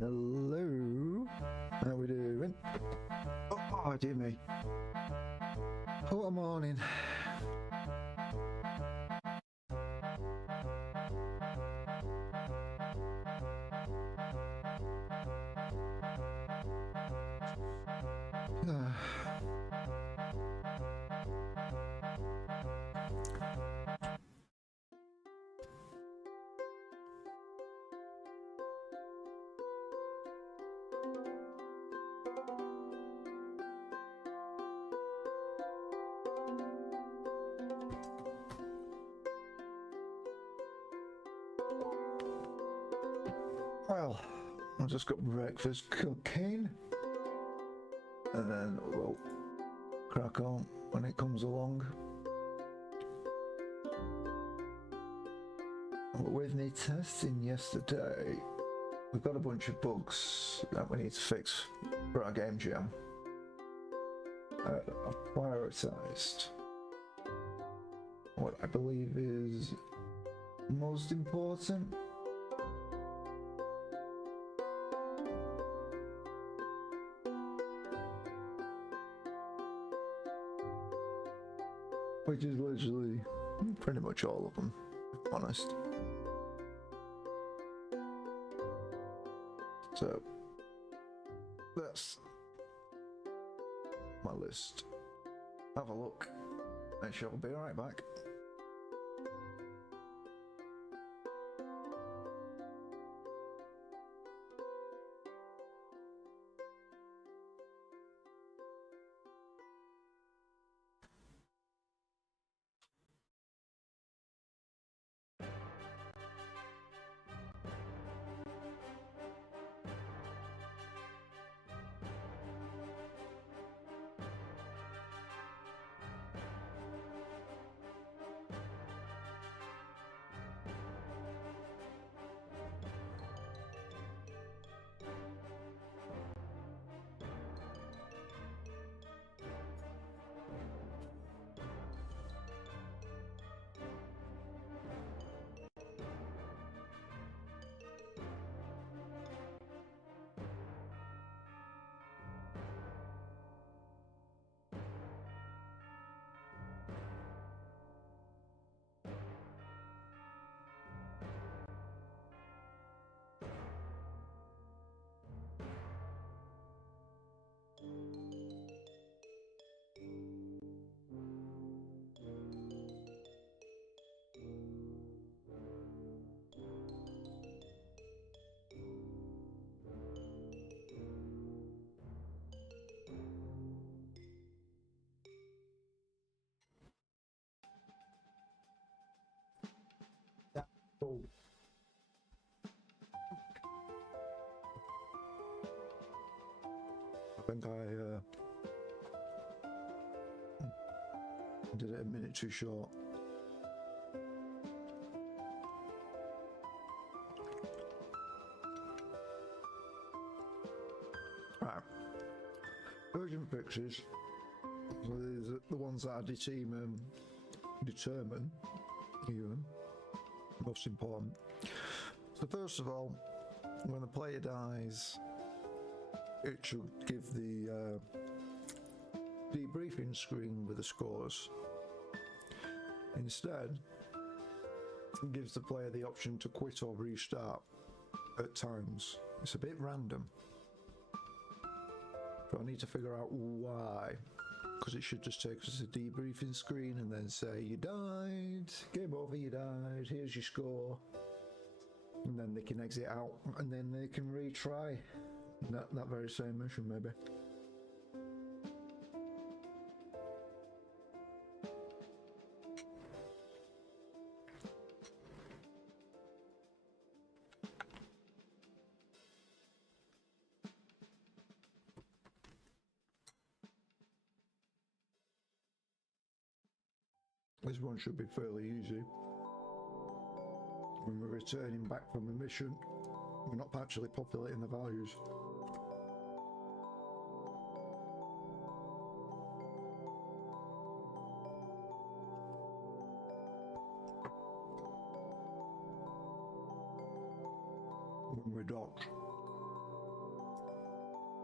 Hello, how we doing? Oh dear me. What a morning. Well, I just got breakfast cooking, and then we'll crack on when it comes along. With me testing yesterday, we've got a bunch of bugs that we need to fix for our game jam. I've prioritised what I believe is most important. Which is literally pretty much all of them, if I'm honest. So, that's my list. Have a look, and she'll be right back. cold. I think I did it a minute too short. Right. Urgent fixes. So these are the ones that I determine even most important. So first of all, when the player dies, it should give the debriefing screen with the scores. Instead, it gives the player the option to quit or restart at times. It's a bit random, but I need to figure out why, because it should just take us to the debriefing screen and then say you died, game over, you died, here's your score, and then they can exit out and then they can retry that very same mission maybe. This one should be fairly easy. When we're returning back from the mission, we're not actually populating the values. When we're docked,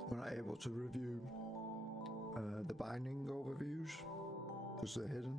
we're not able to review the binding overviews because they're hidden.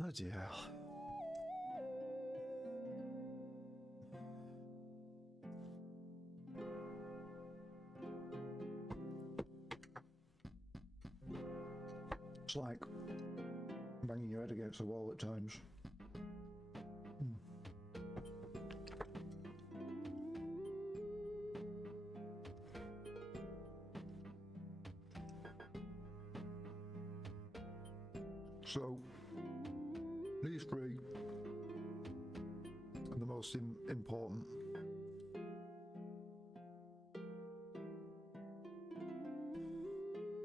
Bloody hell. It's like banging your head against the wall at times. So, these three are the most important.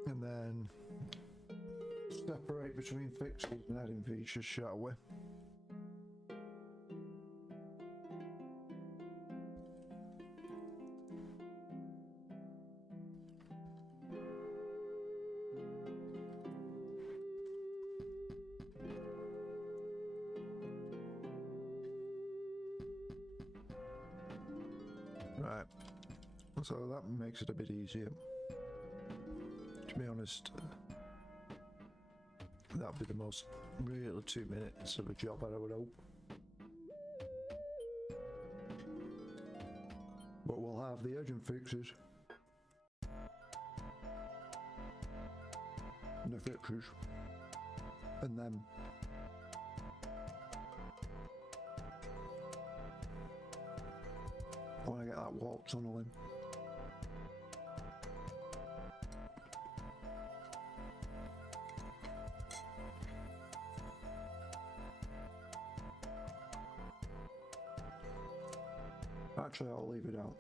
And then separate between fixes and adding features, shall we? Right, so that makes it a bit easier. To be honest, that'll be the most real 2 minutes of a job, I would hope. But we'll have the urgent fixes. And the fixes. And then I want to get that warp tunnel in. Actually, I'll leave it out.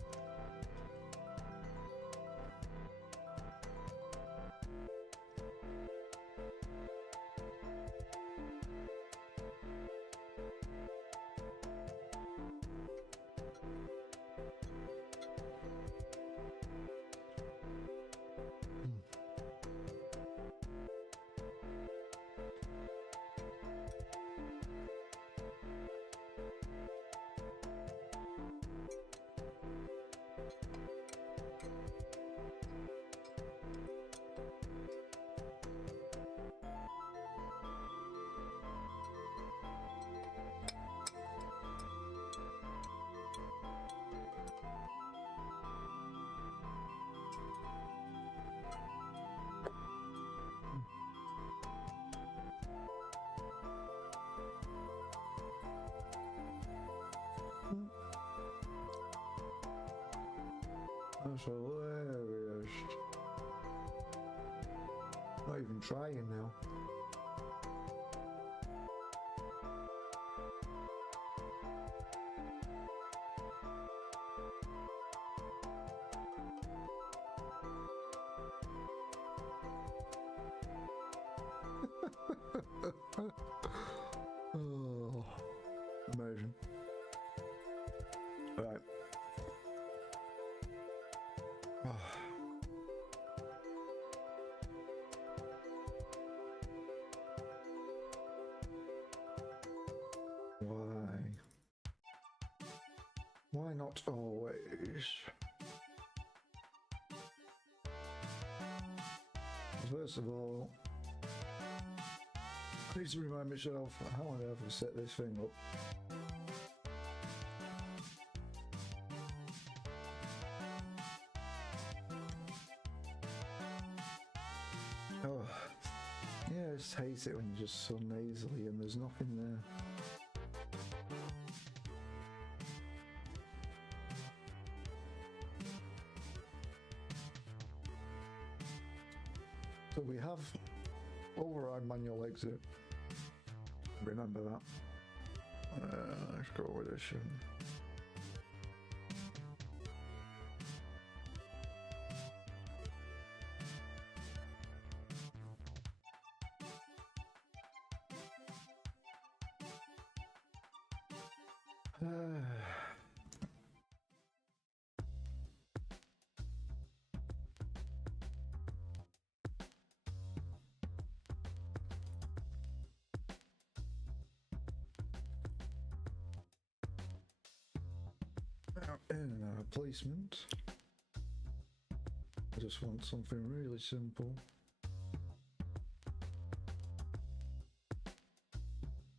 That's hilarious. Not even trying now. Oh, amazing. Right. Oh. Why? Why not always? First of all, I need to remind myself how on earth I set this thing up. Oh, yeah, I just hate it when you're just so nasally and there's nothing there. So we have override manual exit. Remember that. Let's go with this. In our placement, I just want something really simple.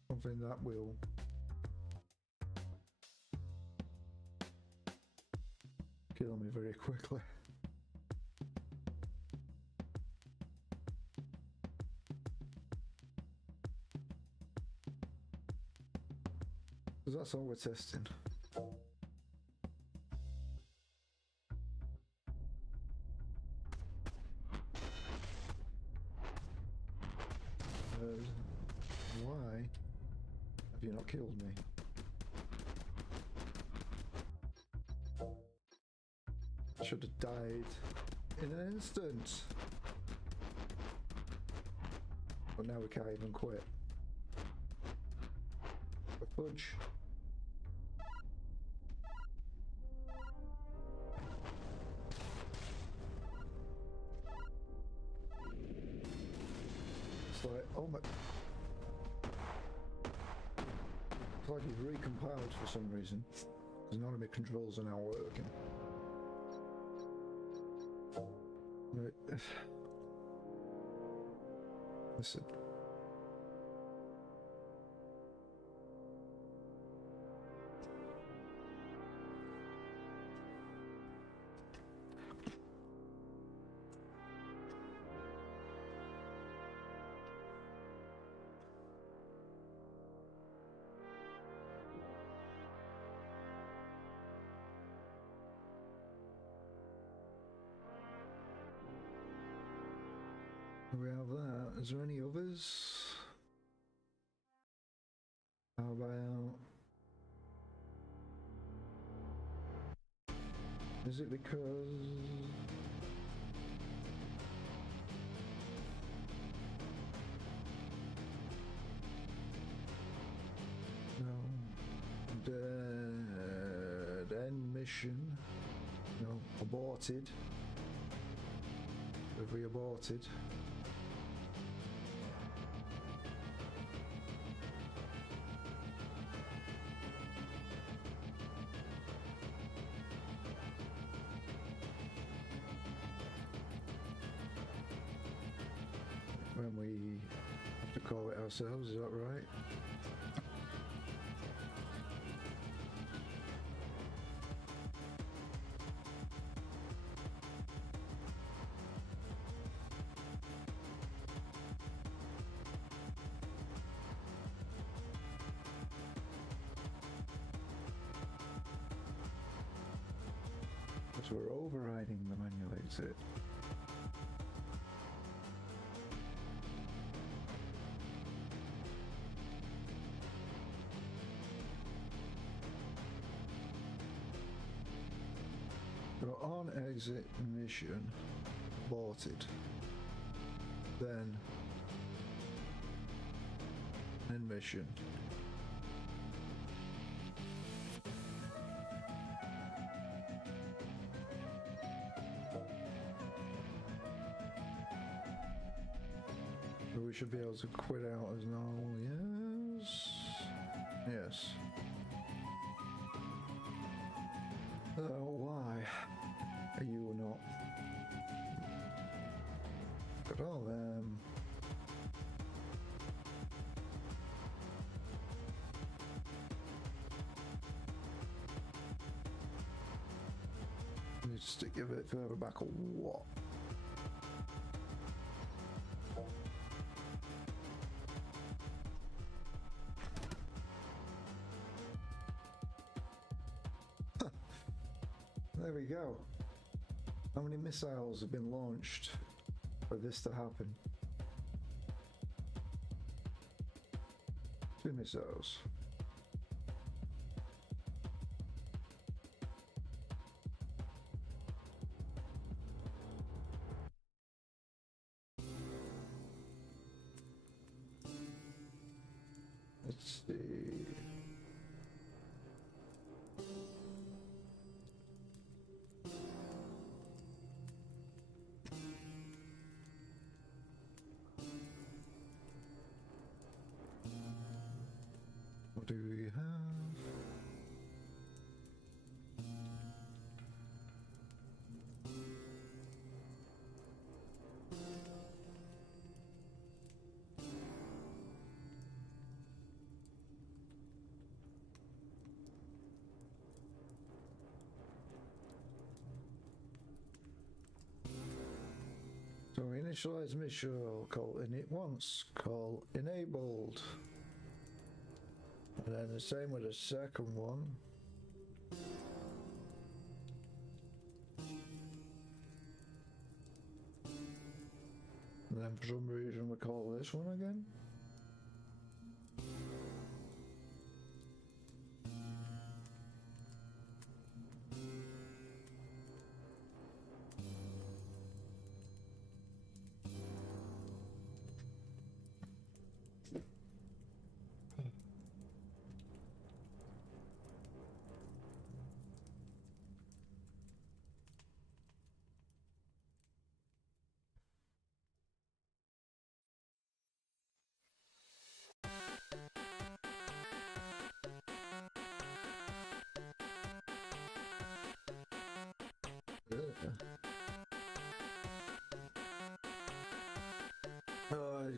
Something that will kill me very quickly. Because that's all we're testing. Why have you not killed me? I should have died in an instant. But now we can't even quit. A fudge. It's like, oh my... It's like he's recompiled for some reason, because none of my controls are now working. Right. Listen. We have that. Is there any others? How about... Is it because... No. Dead end mission. No. Aborted. Have we aborted? When we have to call it ourselves, is that right? Because we're overriding the manual exit. So on exit mission, aborted, then end mission. So we should be able to quit out as normal, yes? Yes. Why are you not? Look at all them. You stick it a bit further back or what? There we go. How many missiles have been launched for this to happen? 2 missiles. Let's see. What do we have? So initialize missile call init once, call enabled. And then the same with the second one. And then for some reason we call this one again.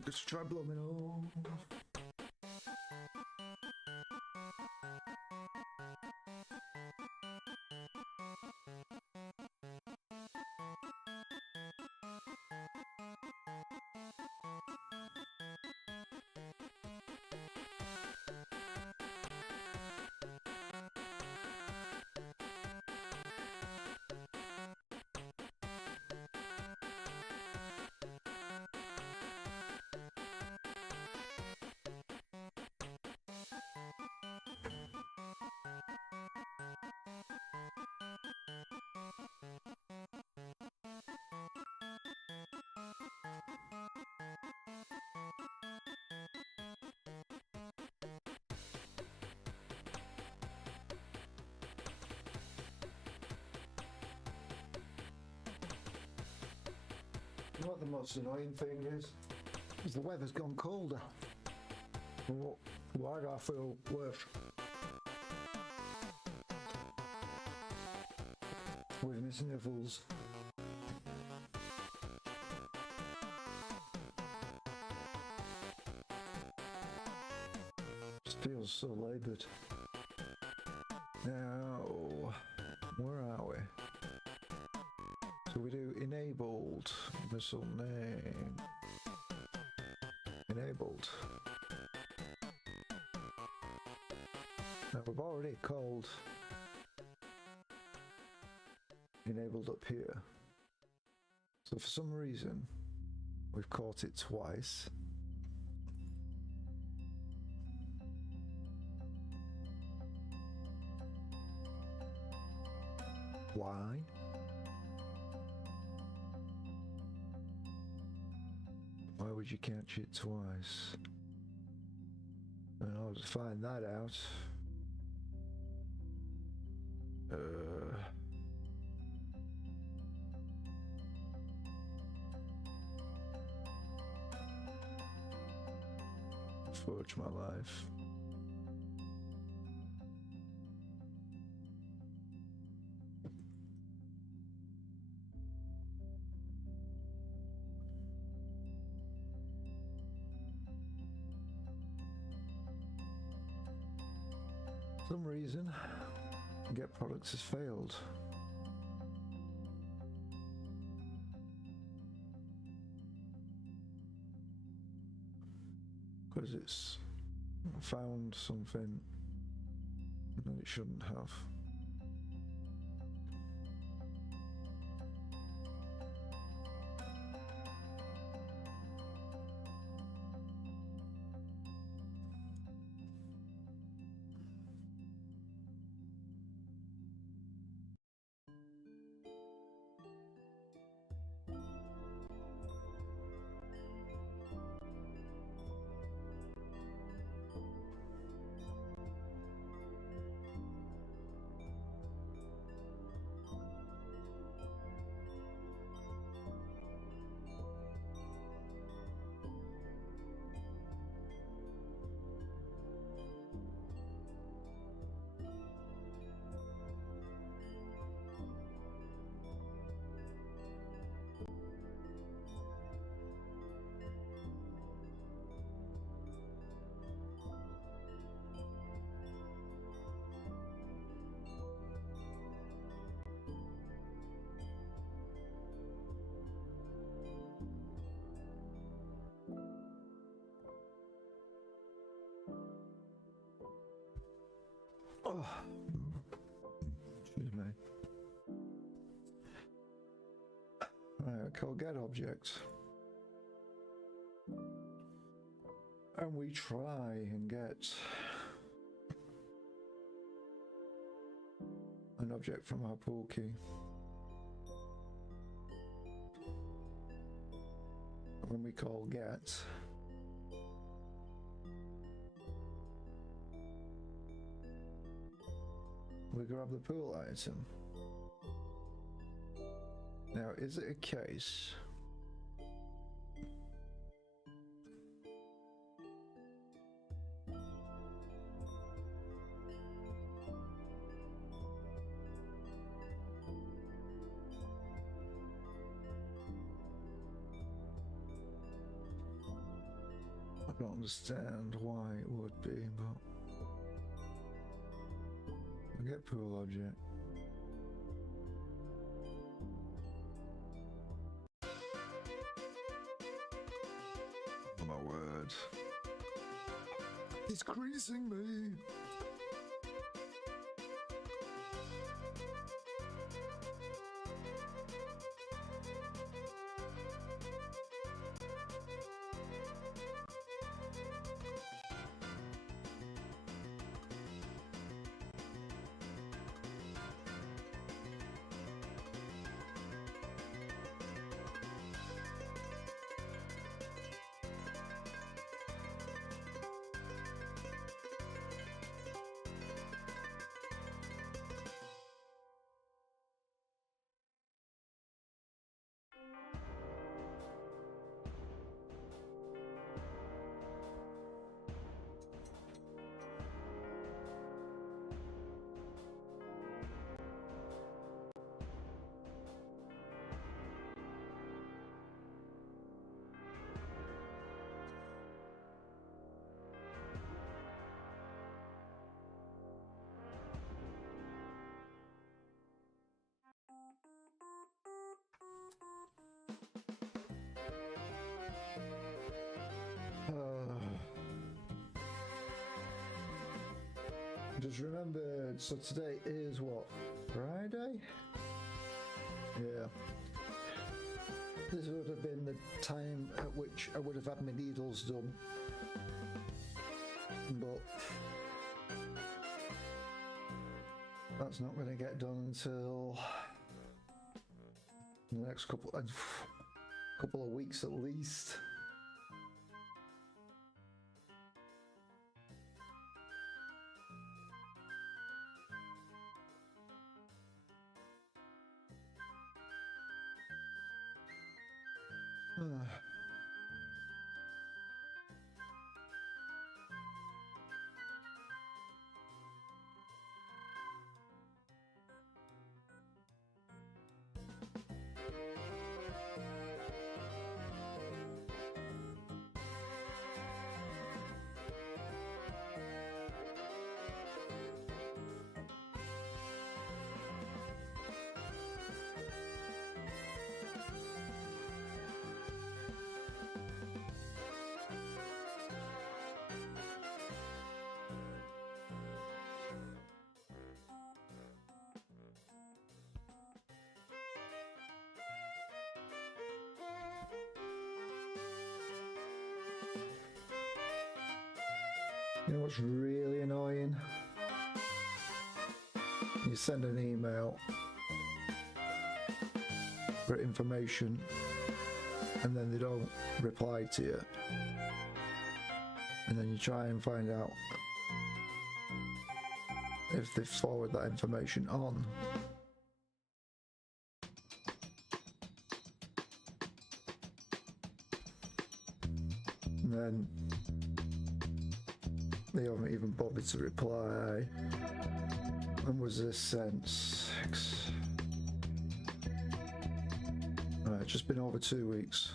Let's try blooming all. what the most annoying thing is the weather's gone colder. Why do I feel worse? With my sniffles. Just feels so laboured. Now, where are we? So we do enabled, missile name, enabled. Now we've already called enabled up here. So for some reason, we've caught it twice. Why? Why would you catch it twice? In order to find that out, forge my life. For some reason, get products has failed. Because it's found something that it shouldn't have. Oh, excuse me. Right, call get object. And we try and get an object from our pool key. When we call get, we grab the pool item. Now, is it a case I don't understand why it would be, but I get pool object. Oh my word. It's greasing me. Just remembered, so today is what, Friday? Yeah. This would have been the time at which I would have had my needles done. But that's not going to get done until the next couple of weeks at least. You know what's really annoying? You send an email for information and then they don't reply to you. And then you try and find out if they forward that information on. And then they haven't even bothered to reply. When was this sent? 6. Alright, just been over 2 weeks.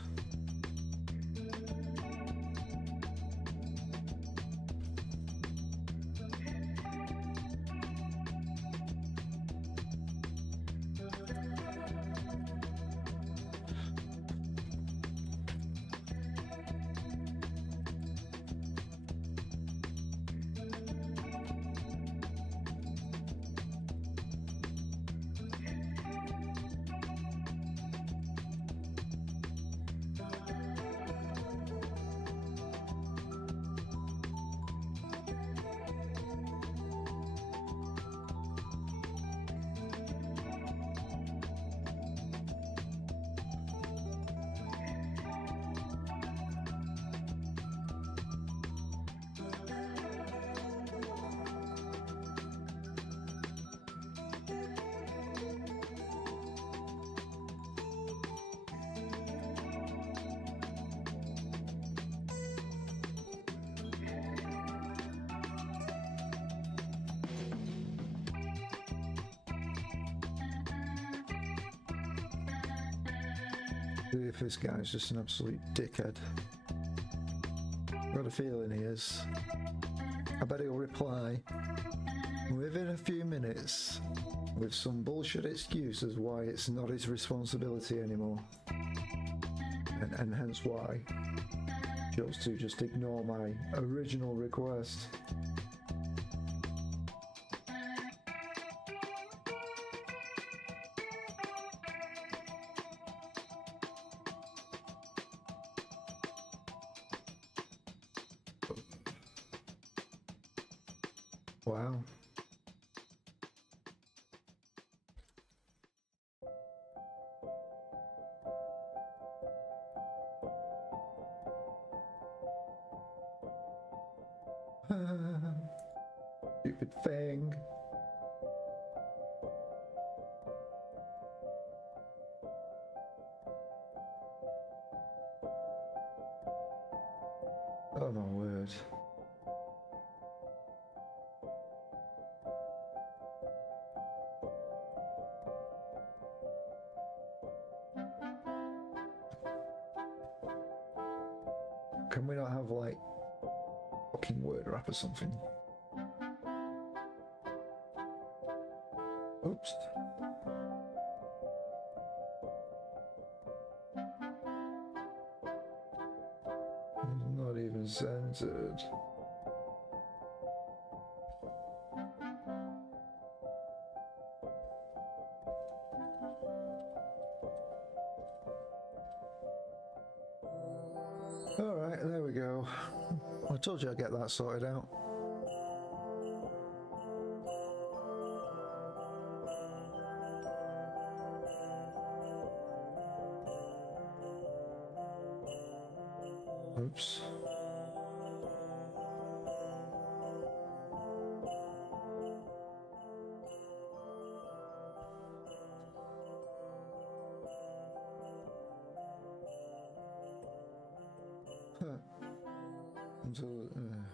If this guy's just an absolute dickhead. I've got a feeling he is. I bet he'll reply within a few minutes with some bullshit excuse as why it's not his responsibility anymore. And hence why he chose to just ignore my original request. Wow. Stupid thing. Oh my word. Can we not have like fucking word wrap or something? Oops. Not even centered. Alright, there we go. I told you I'd get that sorted out. Oops. Until right.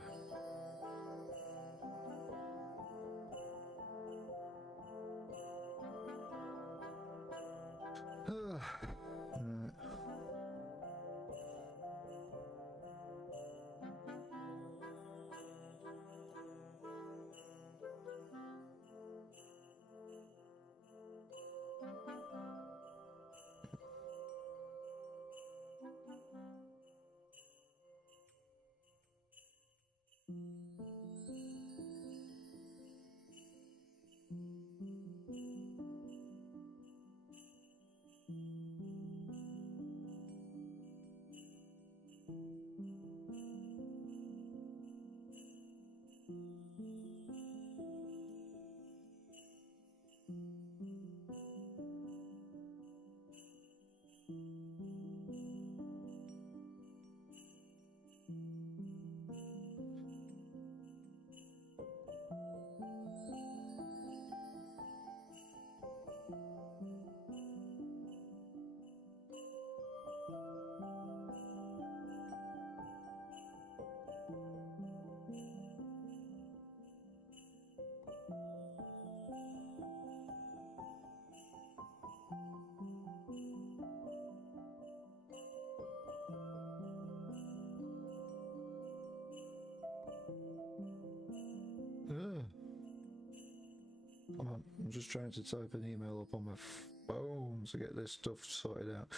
I'm just trying to type an email up on my phone to get this stuff sorted out.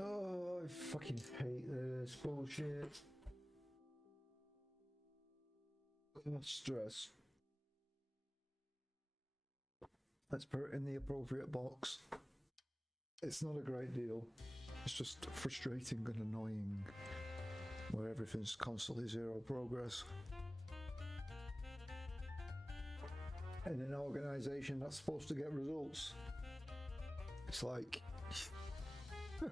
Oh, I fucking hate this bullshit. Oh, stress. Let's put it in the appropriate box. It's not a great deal. It's just frustrating and annoying, where everything's constantly zero progress. In an organization that's supposed to get results, it's like, how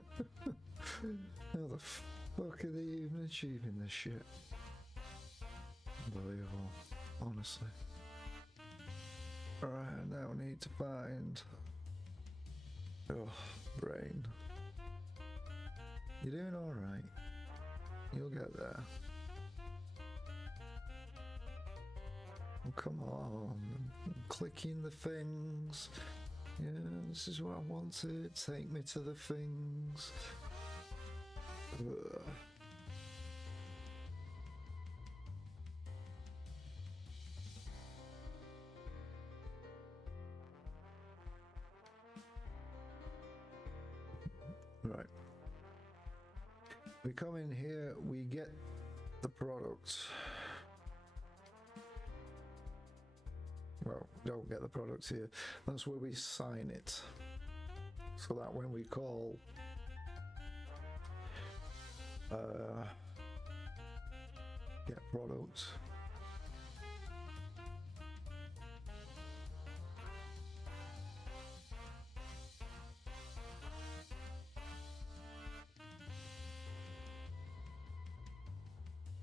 the fuck are they even achieving this shit? Unbelievable, honestly. Alright, I now need to find... Oh, brain. You're doing alright. You'll get there. Oh, come on. I'm clicking the things. Yeah, this is what I wanted. Take me to the things. Ugh. Right. We come in here, we get the product. Well, don't get the product here. That's where we sign it. So that when we call get product,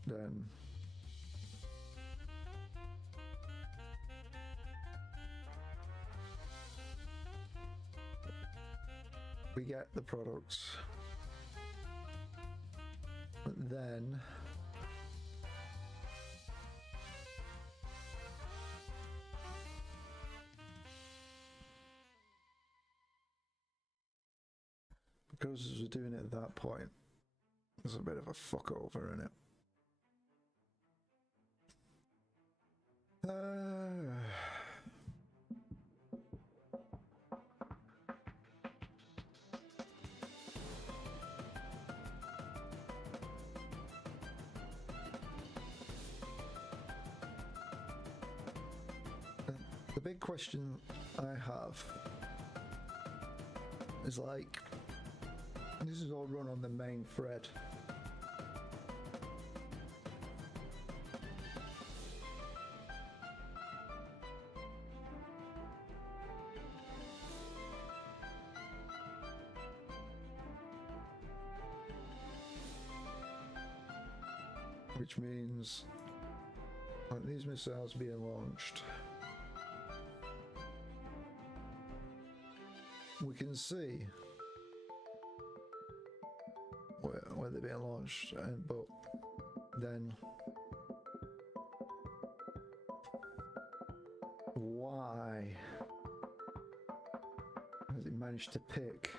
then we get the products, but then because we're doing it at that point, there's a bit of a fuck over in it. The big question I have is like, this is all run on the main thread. Which means like these missiles being launched, we can see where they're being launched, but then why has it managed to pick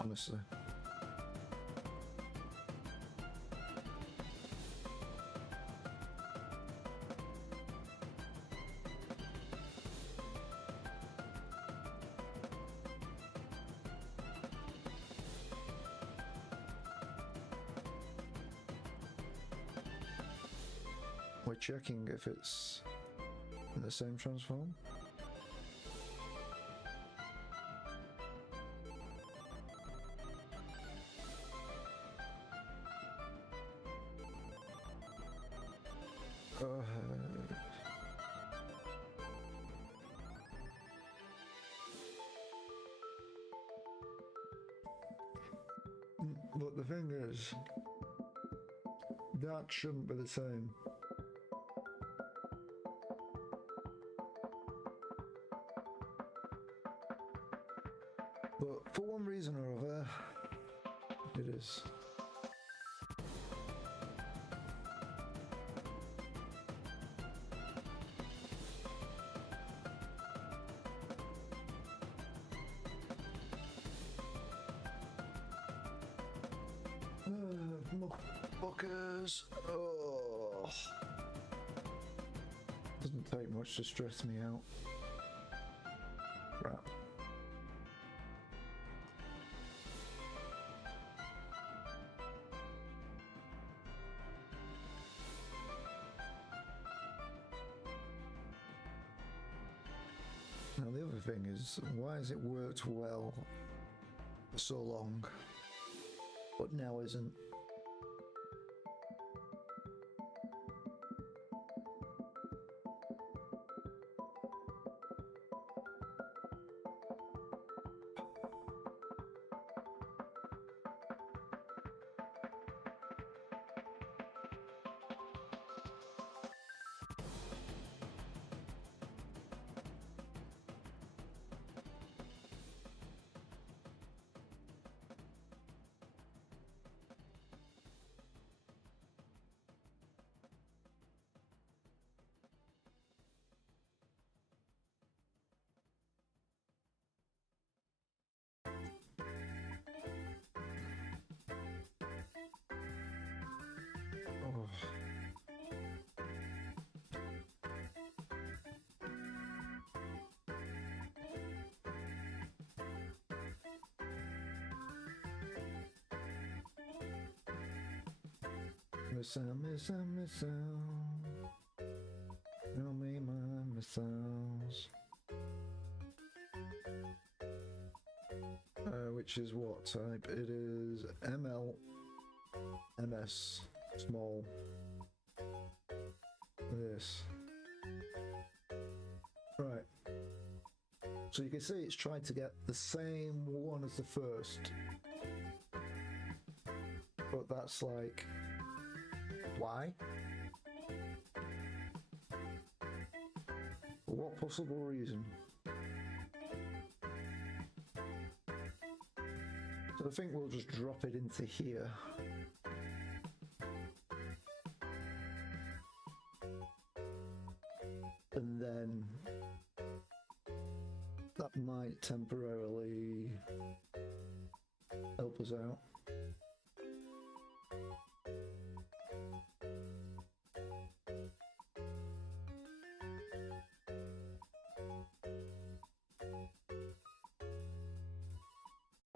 honestly? We're checking if it's in the same transform. But the thing is, that shouldn't be the same. But for one reason or other, it is. Motherfuckers. Oh. Doesn't take much to stress me out. Right. Now the other thing is, why has it worked well for so long, but now isn't? Oh. Missile. Show me my missiles. Which is what type? It is ML, MS, small. This. Right. So you can see it's trying to get the same one as the first. But that's like, why? For what possible reason? So I think we'll just drop it into here. And then that might temporarily help us out.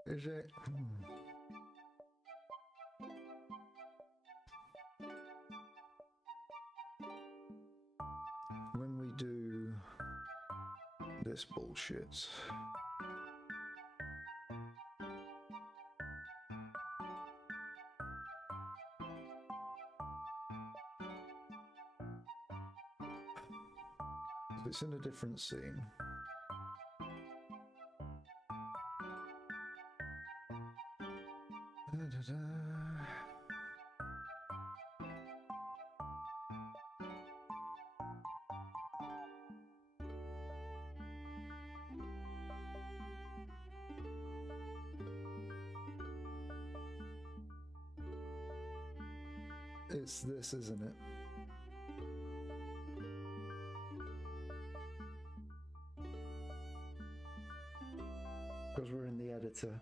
Is it? When we do this bullshit, if it's in a different scene, it's this, isn't it? Because we're in the editor.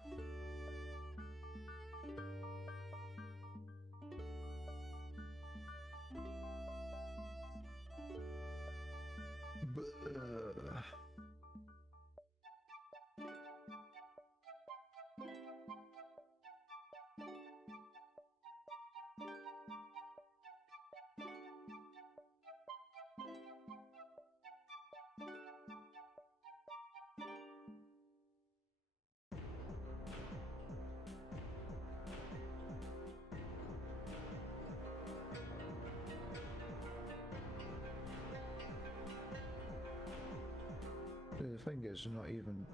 The thing is, not even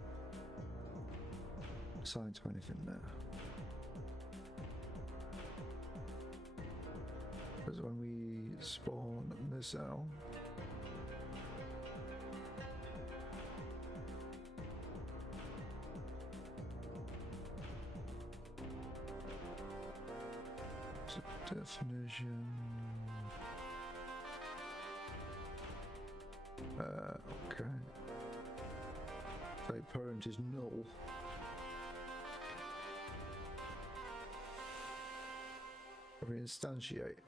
assigned to anything there. Because when we spawn this out, so definition. Okay. Say parent is null. Reinstantiate.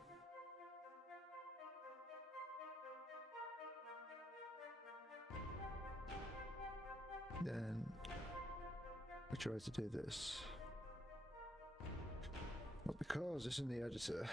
Then we try to do this. But because it's in the editor,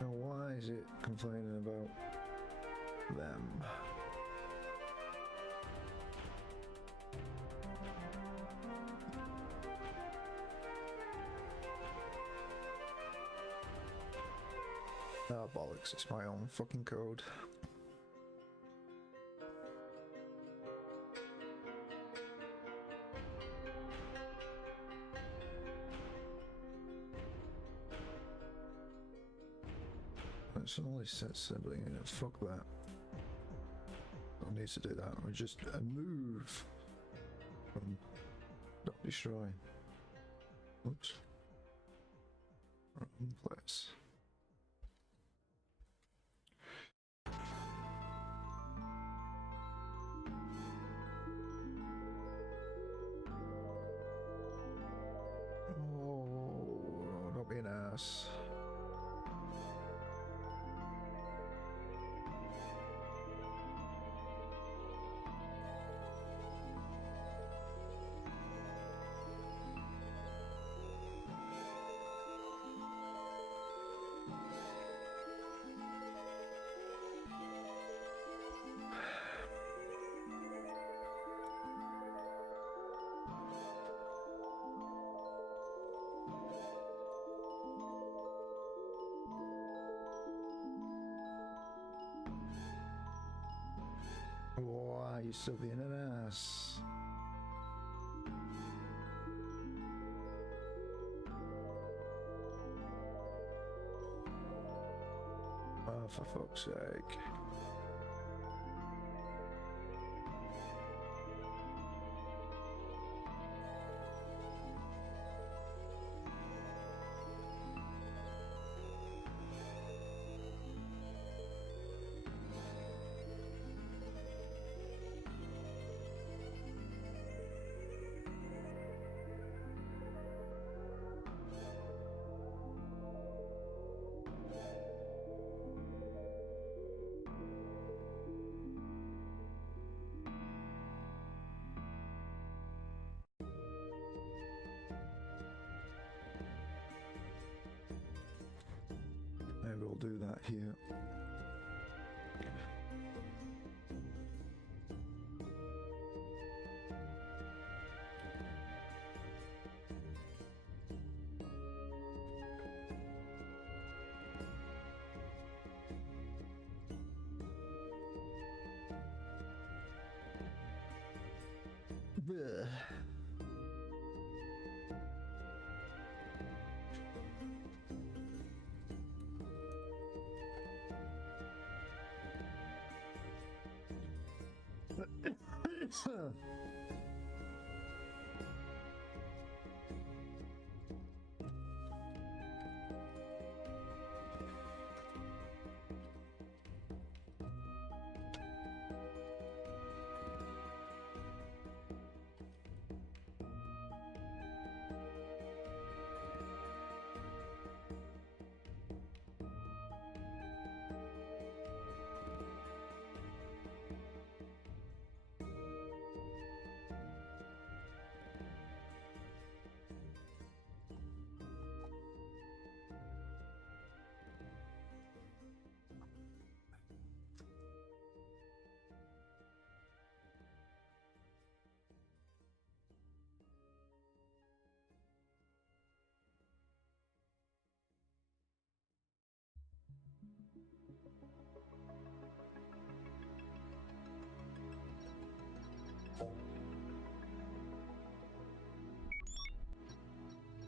now why is it complaining about them? Ah, bollocks, it's my own fucking code. It's only set sibling in it, fuck that. Don't need to do that, we just move from don't destroy. Oops. Wrong place. Oh, don't be an ass. Why you still being an ass? Oh, for fuck's sake. Maybe we'll do that here. Bleh.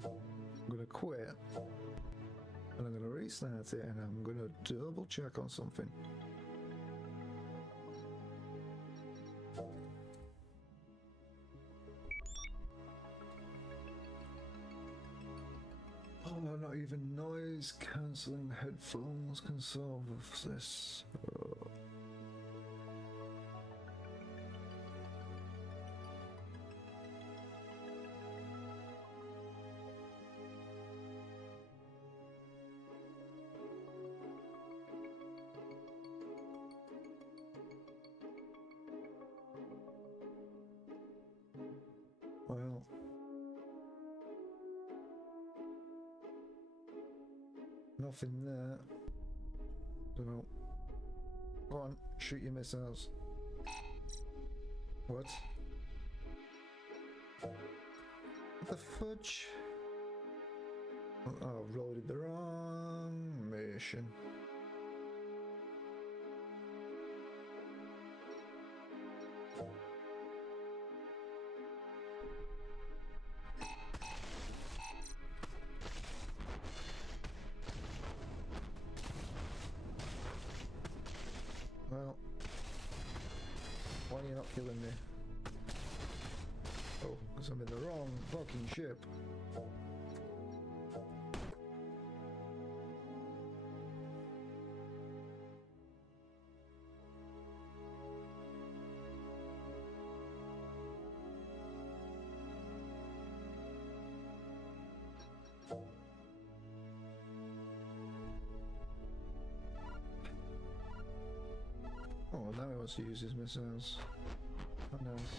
I'm gonna quit and I'm gonna restart it and I'm gonna double check on something. Oh, not even noise cancelling headphones can solve this. Oh. Well, nothing there. Don't know. Go on, shoot your missiles. What? What the fudge? Oh, I've loaded the wrong mission. Well, why are you not killing me? Oh, because I'm in the wrong fucking ship. Oh, now he wants to use his missiles. Oh, nice.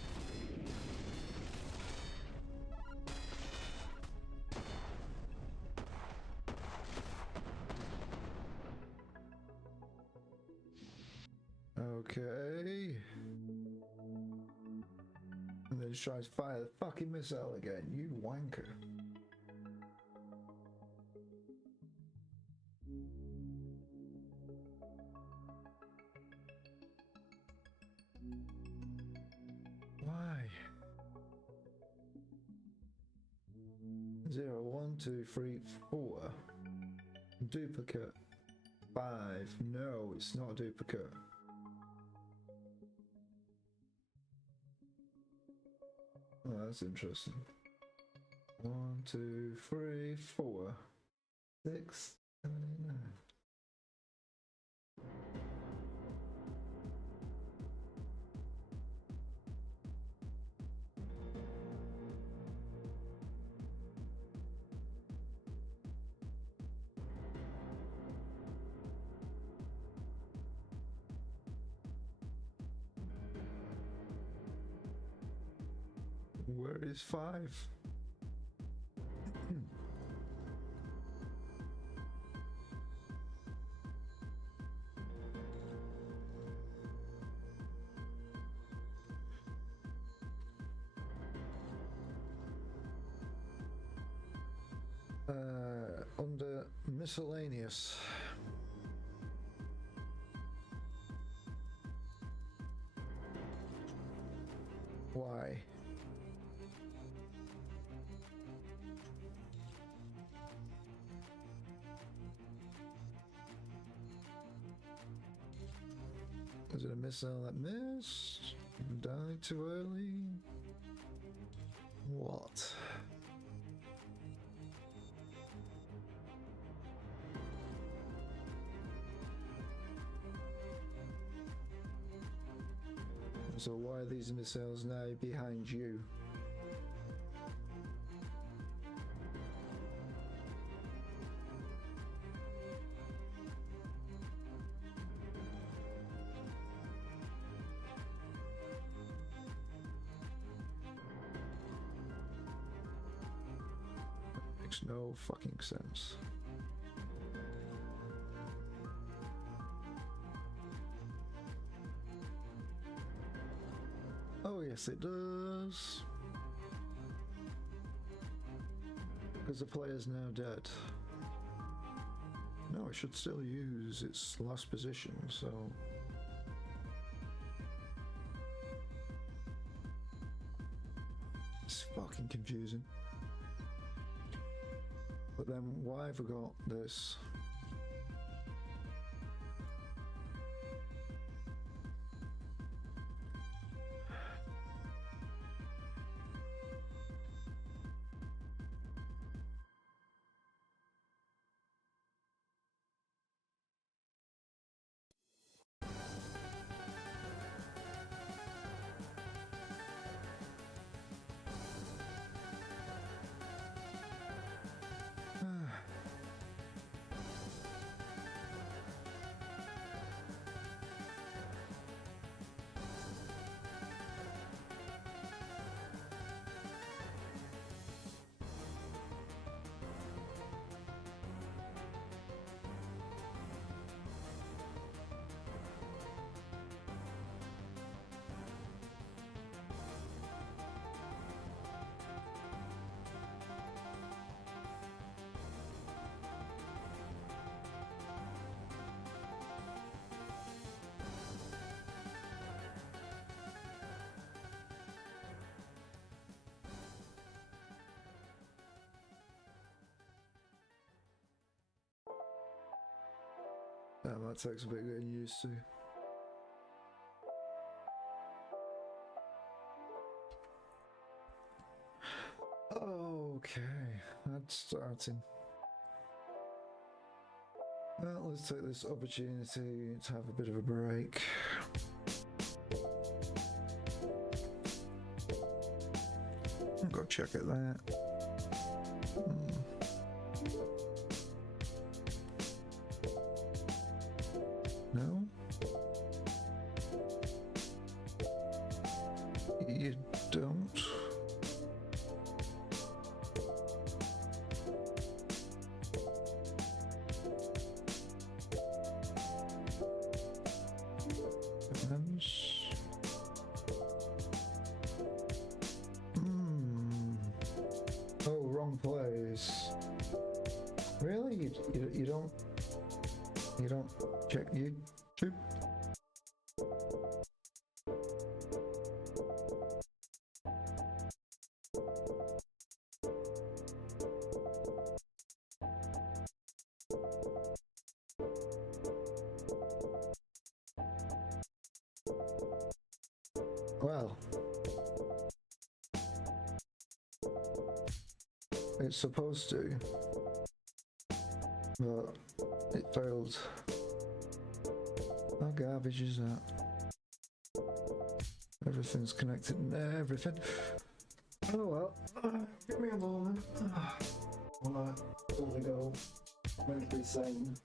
Okay. And then he tries to fire the fucking missile again, you wanker. 0, 1, 2, 3, 4. Duplicate. 5. No, it's not a duplicate. Oh, that's interesting. 1, 2, 3, 4, 6, 7, 8, 9. Where is 5? Under miscellaneous. Why? Is it a missile that missed? Died too early? What? So why are these missiles now behind you? Makes no fucking sense. Oh yes it does. Because the player's now dead. No, it should still use its last position, so... It's fucking confusing. But then why have I got this? That takes a bit getting used to. Okay, that's starting. Well, let's take this opportunity to have a bit of a break. Go check at that. No? You don't? Oh, wrong place. Really? You don't check YouTube? Well, it's supposed to, but it failed. How garbage is that? Everything's connected and everything. Oh well, give me a moment. I wanna fully go mentally sane.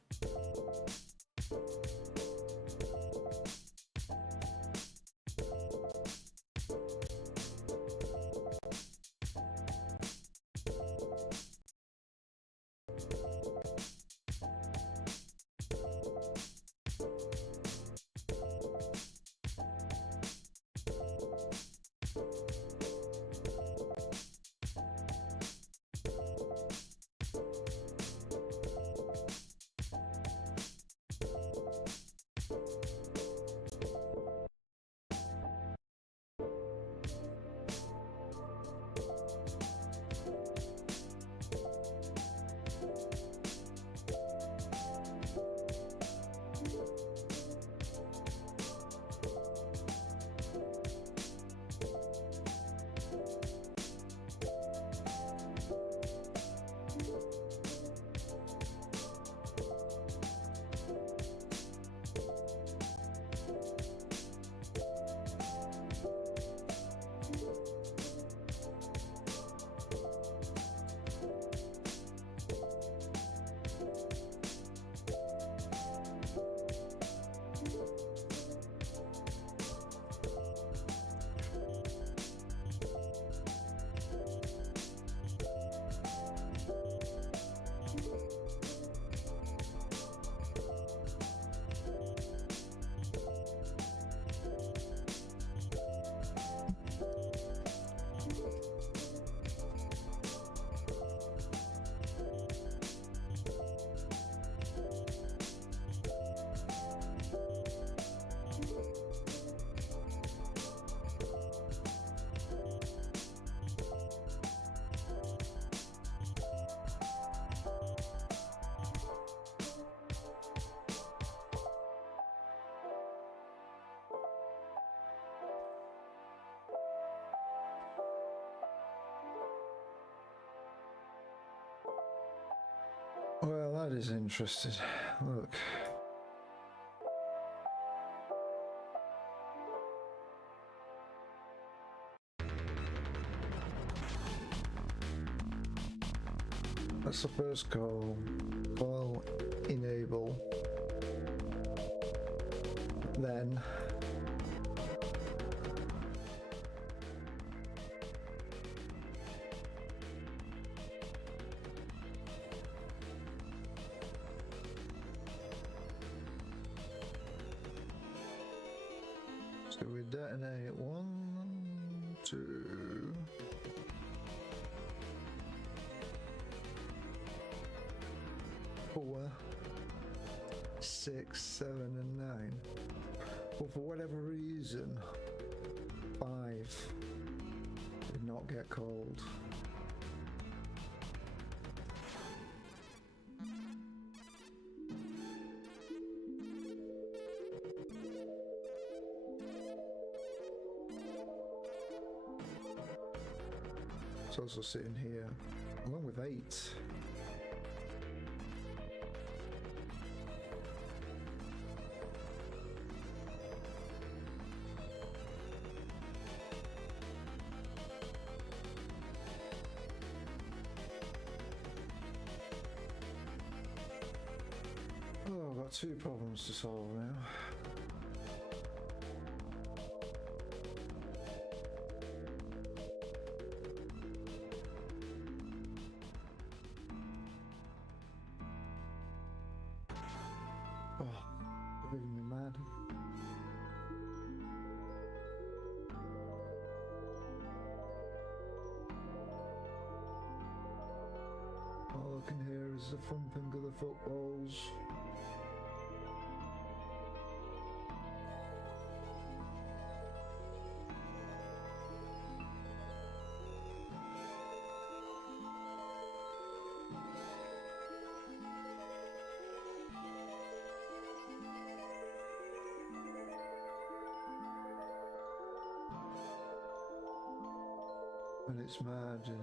Well, that is interesting. Look. That's the first call. Call enable. Then so we detonate 1, 2. 4, 6, 7, and 9. Well, for whatever reason, 5 did not get called. It's also sitting here, along with 8. Oh, I've got 2 problems to solve now. Oh, they're making me mad. All I can hear is the thumping of the footballs. And it's maddening.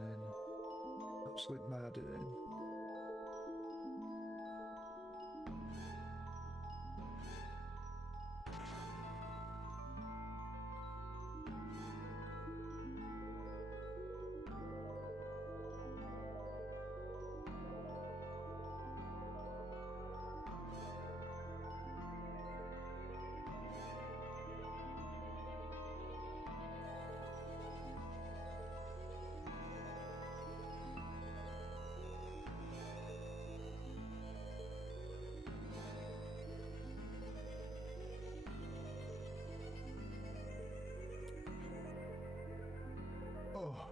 Absolutely maddening. Oh.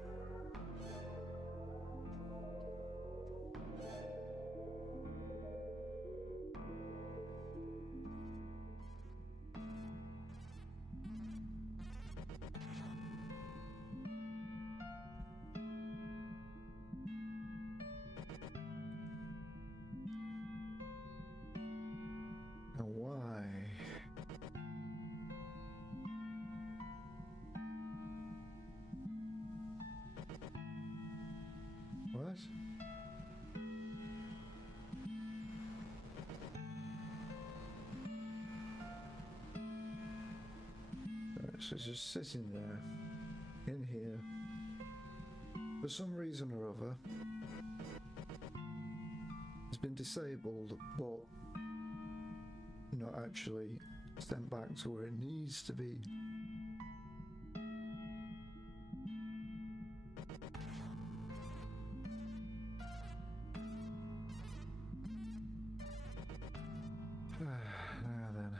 And why? What? So it's just sitting there, in here, for some reason or other. It's been disabled, but not actually sent back to where it needs to be. Now then.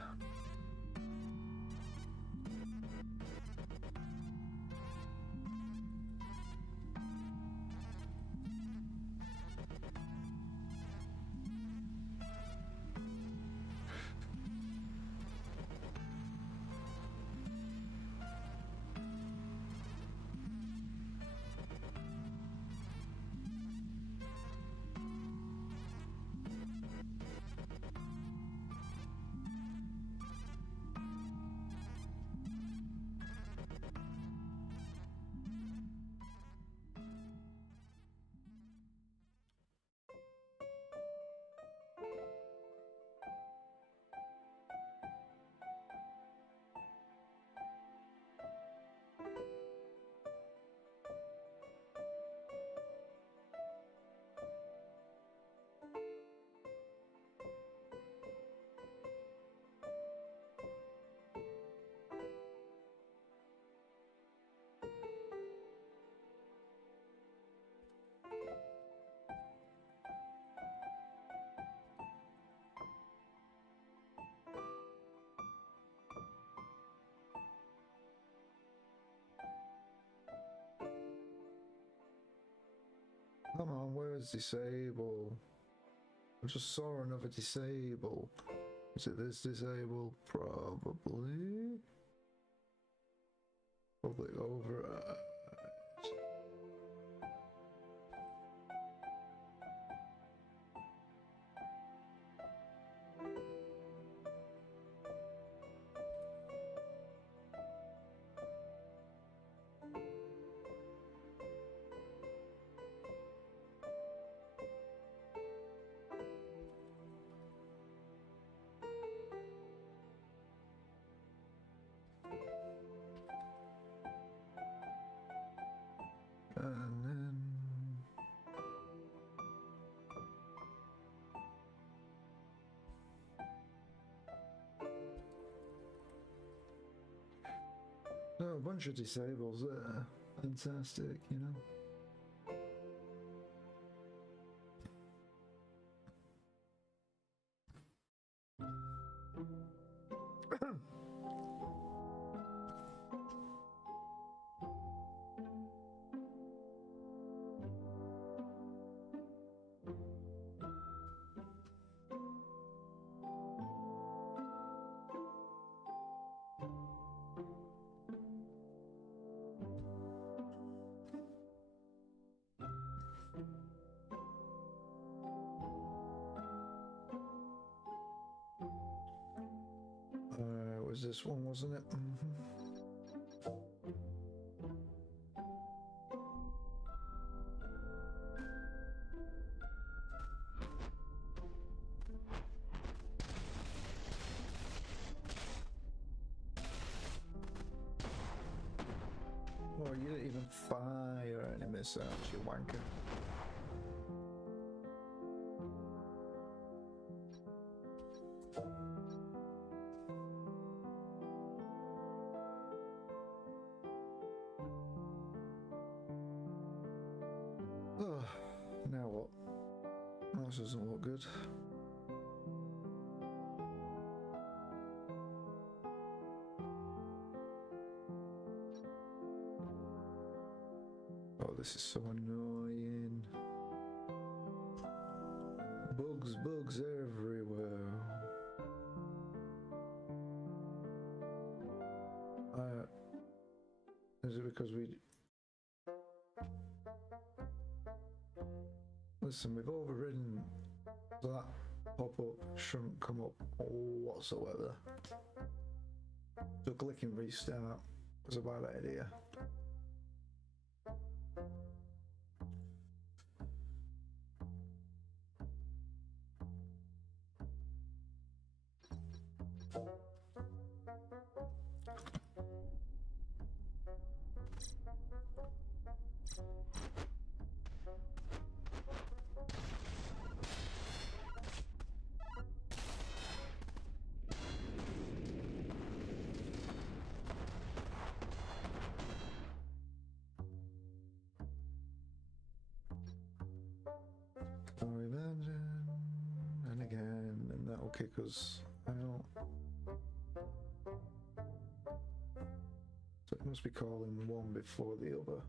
Come on, where's disable? I just saw another disable. Is it this disable? Probably. Probably override. And then oh, a bunch of disables there. Fantastic, you know. It was this one, wasn't it? this out, you wanker. Oh, now what? This doesn't look good. Oh, this is so annoying. Bugs everywhere. Is it because we... Listen, we've overridden that pop-up shouldn't come up whatsoever. So clicking restart was a bad idea. And again, and that'll kick us out. So it must be calling one before the other.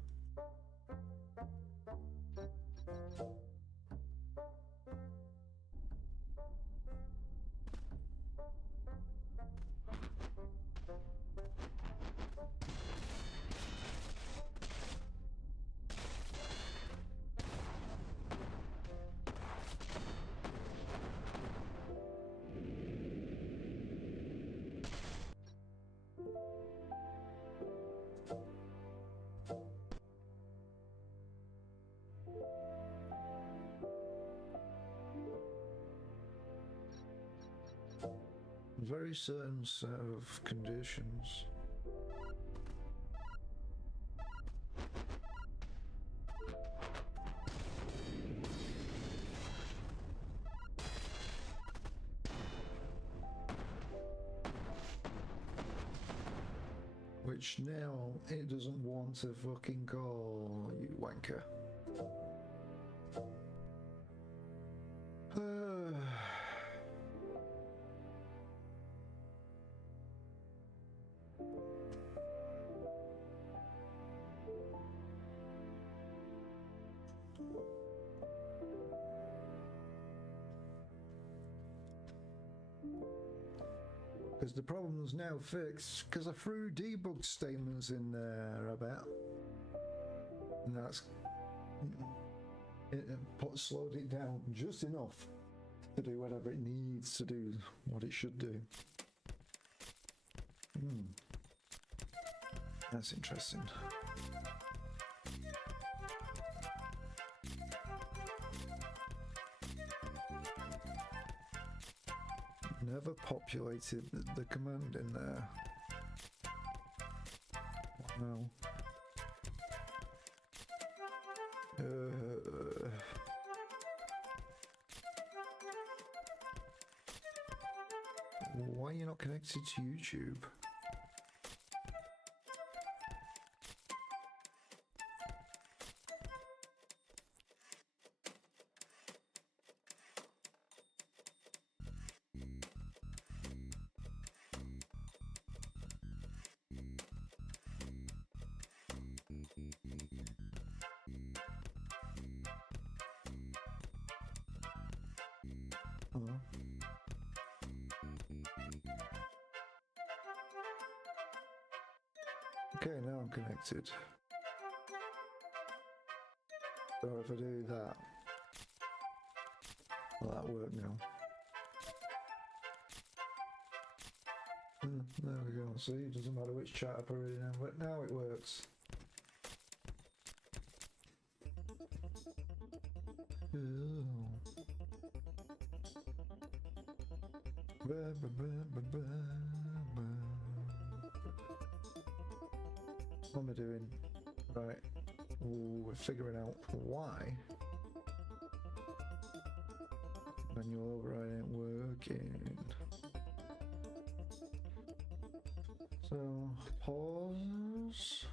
Very certain set of conditions. Which now it doesn't want to fucking call, you wanker. Because the problem's now fixed, because I threw debug statements in there, I bet. And that's... it slowed it down just enough to do whatever it needs to do, what it should do. That's interesting. Never populated the command in there. Wow. Why are you not connected to YouTube? Okay, now I'm connected. So if I do that, will that work now? There we go. See, it doesn't matter which chat I put it in, but now it works. What am I doing? Right, we're figuring out why. Manual override ain't working. So, pause.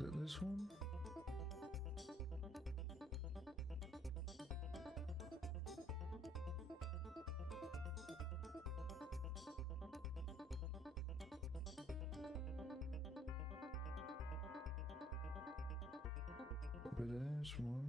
Is it this one? With this one.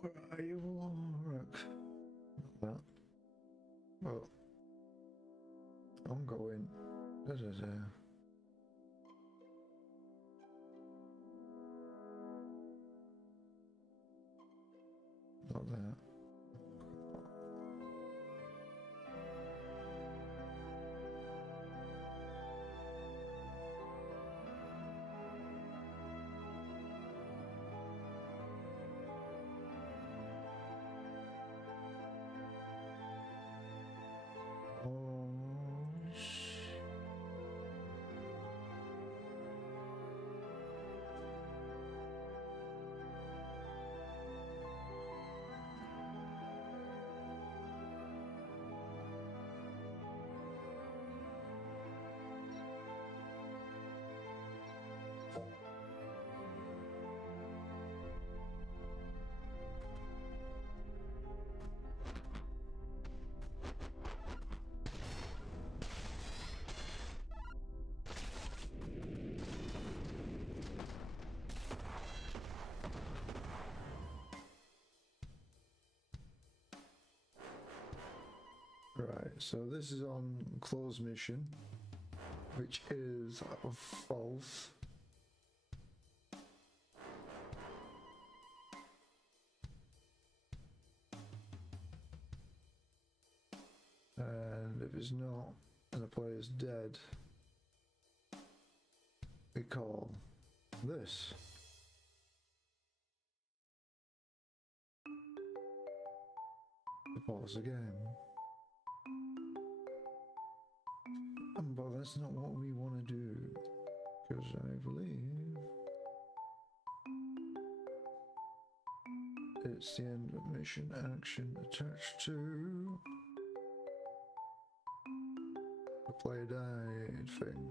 Where are you, Warwick? That. Well, I'm going. Da, da, da. Not that. Right, so this is on closed mission, which is false. And if it's not, and the player's dead, we call this. Pause again. But that's not what we want to do, because I believe it's the end of mission action attached to the player died thing.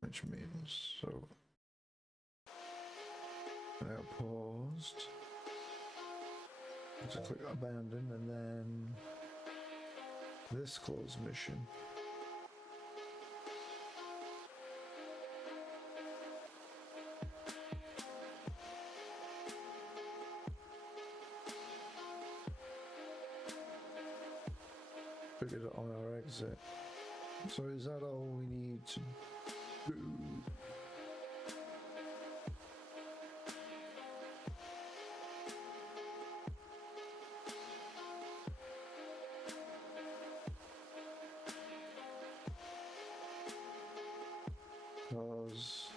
Which means, so now paused, to click abandon, and then this closed mission. Figured it on our exit. So is that all we need to do? Because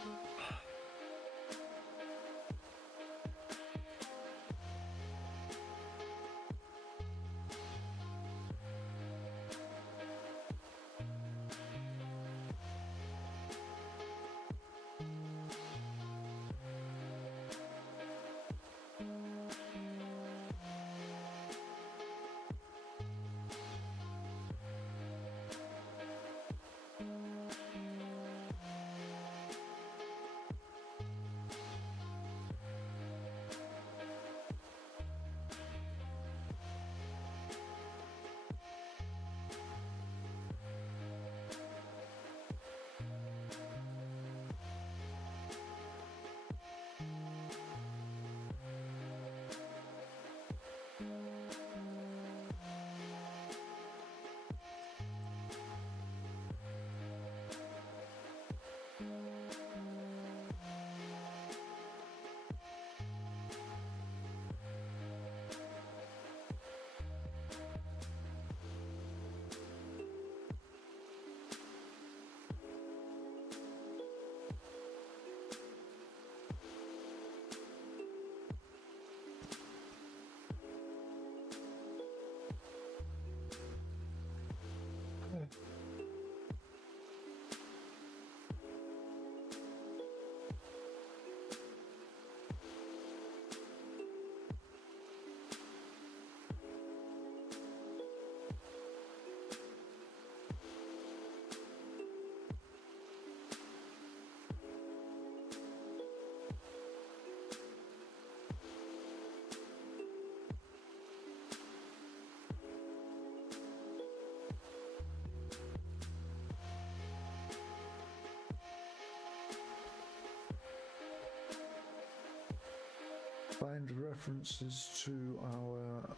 Find references to our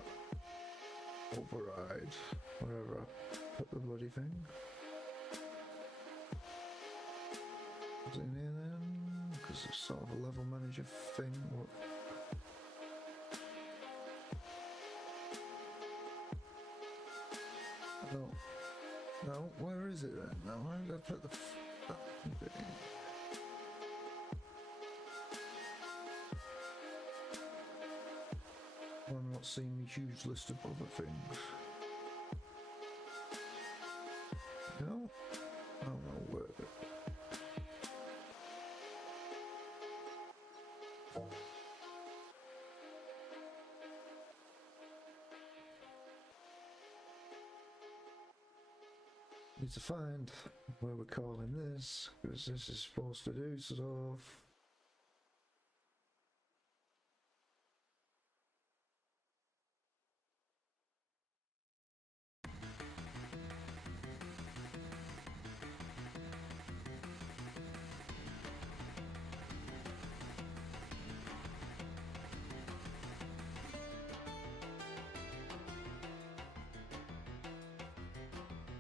override, wherever I put the bloody thing. Is it in here then? Because it's sort of a level manager thing. What? No, where is it then? No, where did I put the thing? I'm not seeing a huge list of other things. No? Oh no, where? Need to find where we're calling this, because this is supposed to do sort of.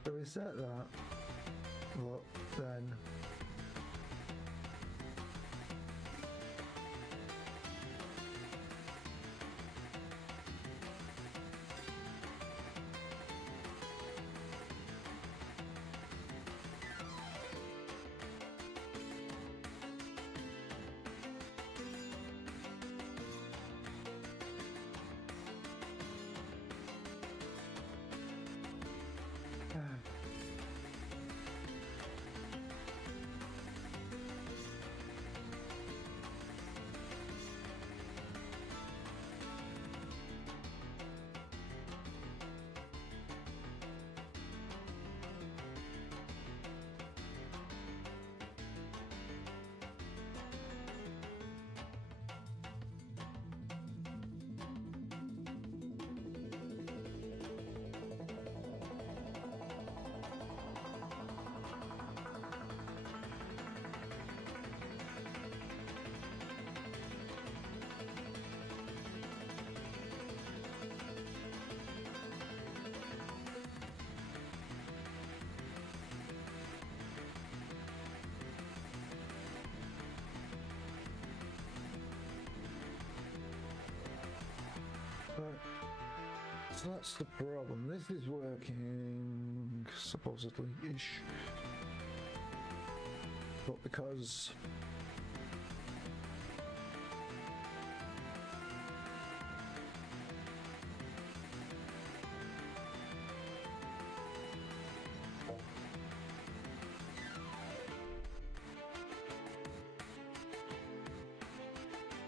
So is that? Well, then. So that's the problem. This is working supposedly-ish, but because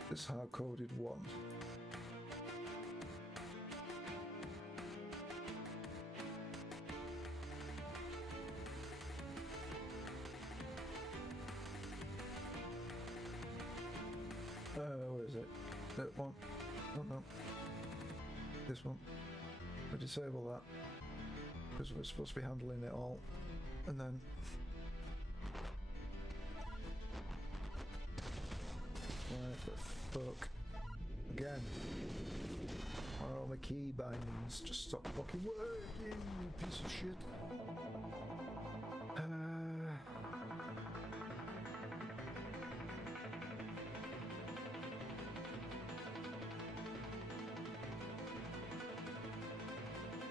this hard-coded one. Where is it? That one? Oh no. This one. We disable that because we're supposed to be handling it all, and then what the fuck? Again. Why are all my key bindings just stop fucking working, you piece of shit?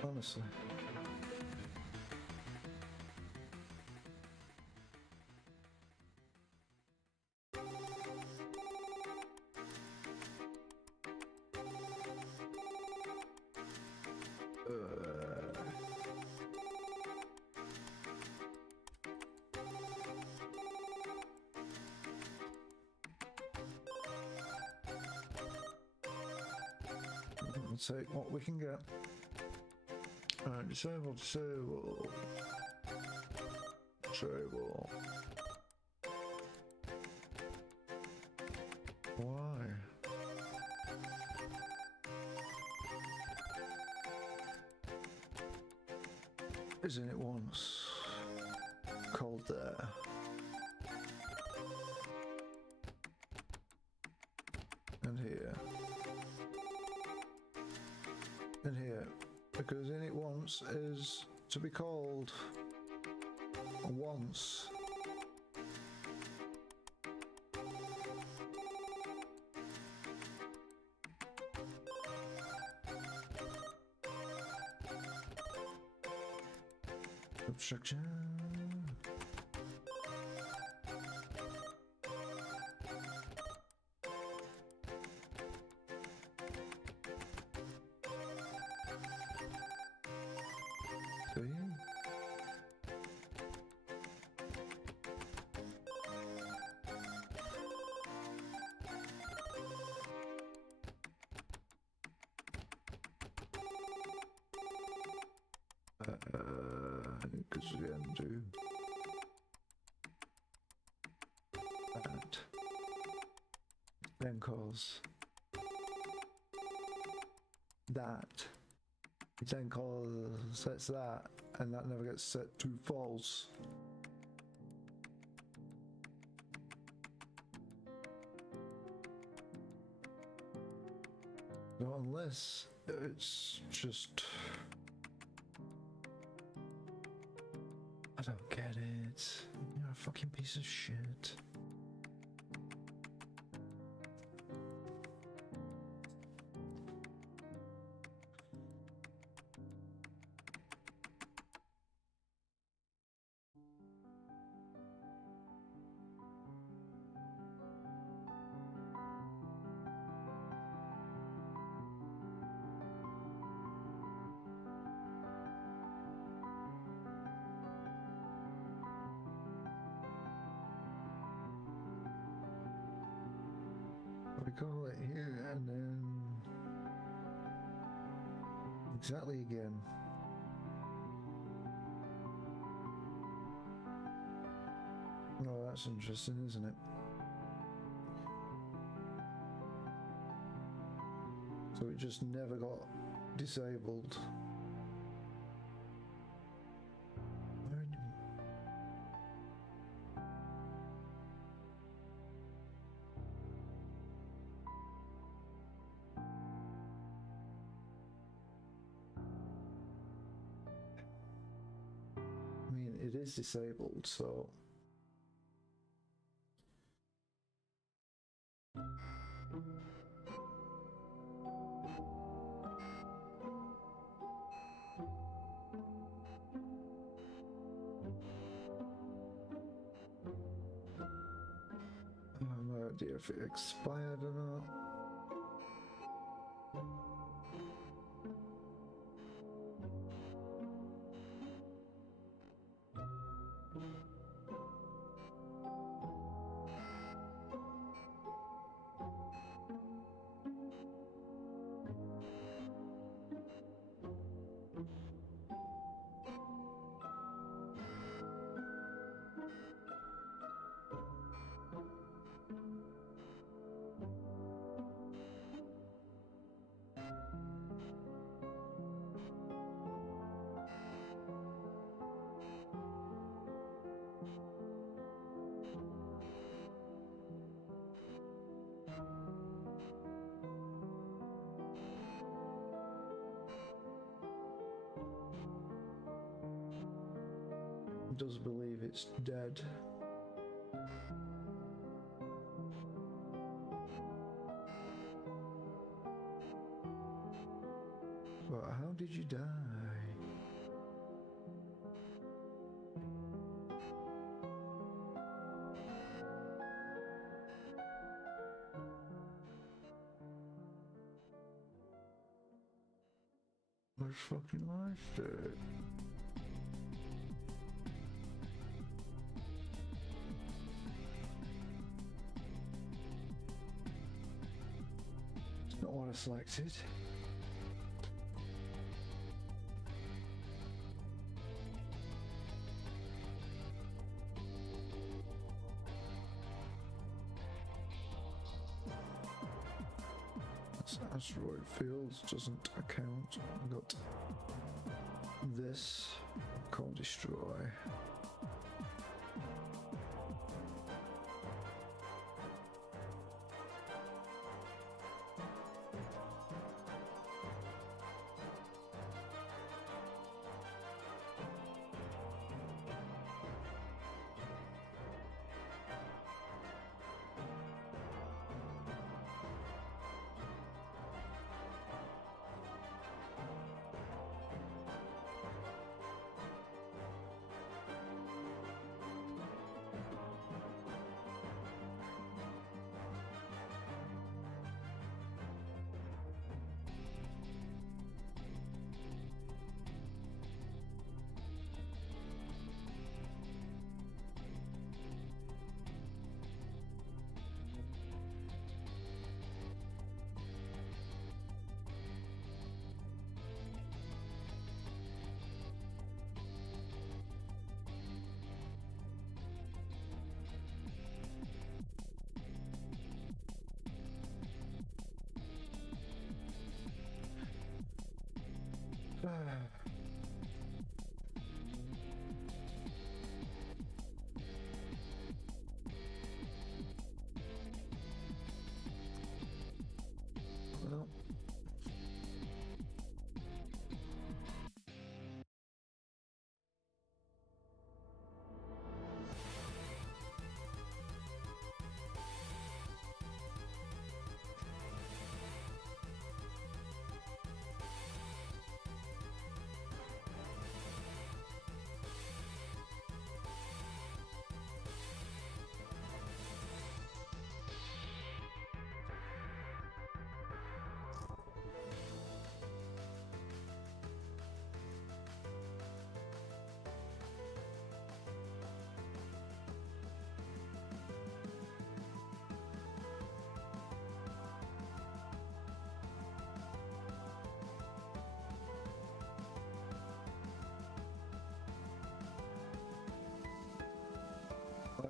Honestly. Let's take what we can get. Alright, disable. Why? Isn't it once called there? And here. because in it wants is to be called once. Obstruction. Because we can do that, then calls that, it then calls sets that, and that never gets set to false. So unless it's just, I don't get it. You're a fucking piece of shit. We call it here and then exactly again. Oh, that's interesting, isn't it? So it just never got disabled. It is disabled, so I have no idea if it expired or not. Does believe it's dead. But how did you die? Much fucking life, dude. Not what I selected. This asteroid fields doesn't account. I've got this. Can't destroy.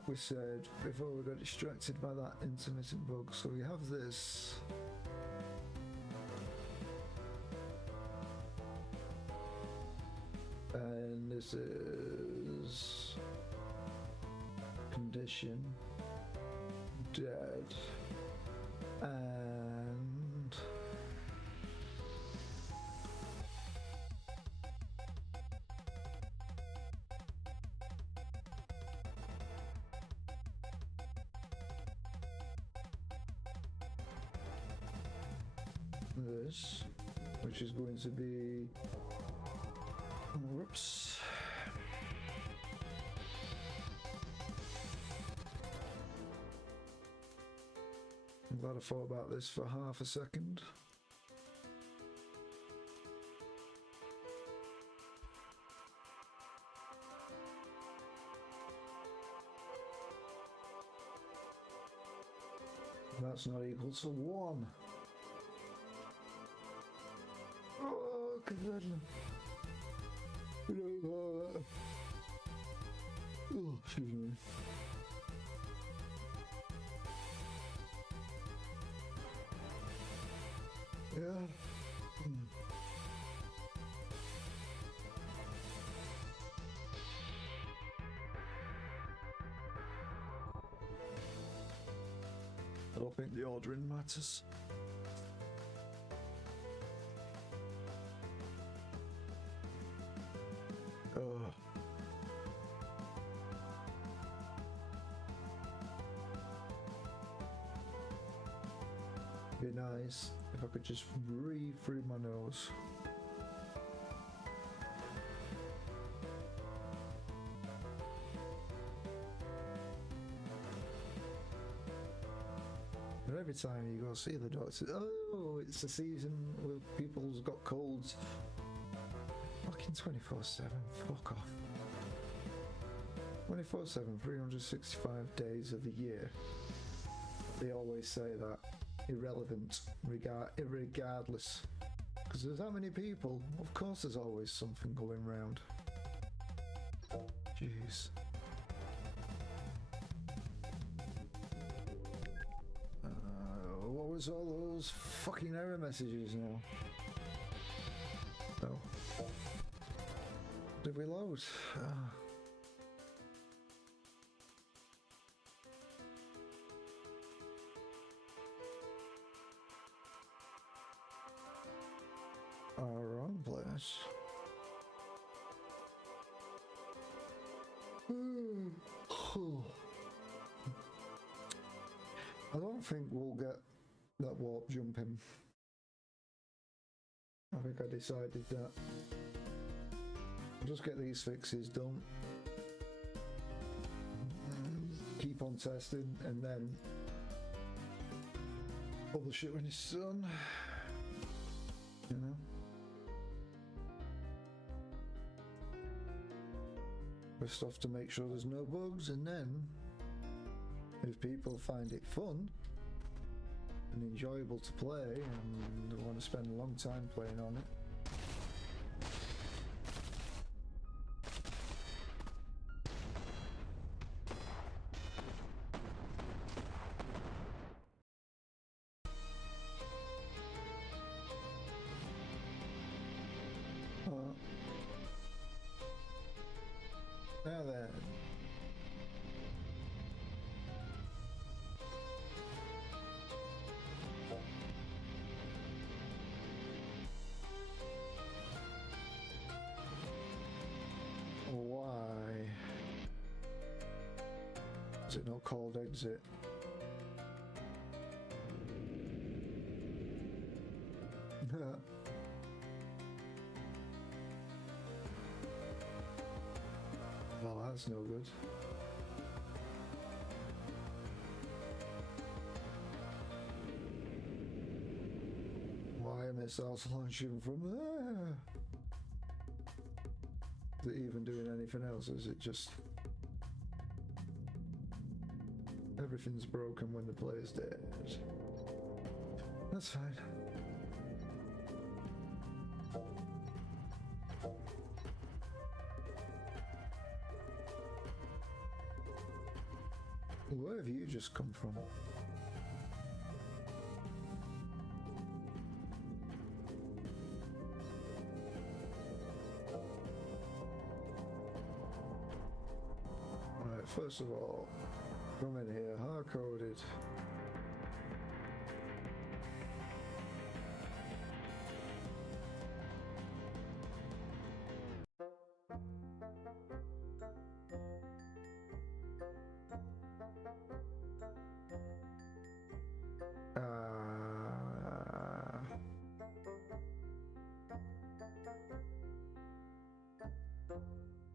we said before we got distracted by that intermittent bug. So we have this. And this is condition dead. And this, which is going to be, whoops, I'm glad I thought about this for half a second. That's not equal to 1. Oh, good. Oh, excuse me. Yeah. I don't think the ordering matters. Oh. Be nice if I could just breathe through my nose. But every time you go see the doctor, oh, it's the season where people's got colds. Fucking 24/7, fuck off. 24/7, 365 days of the year. They always say that. Irrelevant, regardless. Because there's that many people, of course there's always something going round. Jeez. What was all those fucking error messages now? Oh. Did we load? Wrong place. I don't think we'll get that warp jumping. I think I decided that. I'll just get these fixes done. Keep on testing and then publish it when it's done. You know? First off to make sure there's no bugs, and then if people find it fun and enjoyable to play and they want to spend a long time playing on it, now then. Why is it not called exit? Well, that's no good. Why are missiles launching from there? Is it even doing anything else? Is it just everything's broken when the player's dead? That's fine. Where have you just come from? Right, first of all, come in here, hard-coded.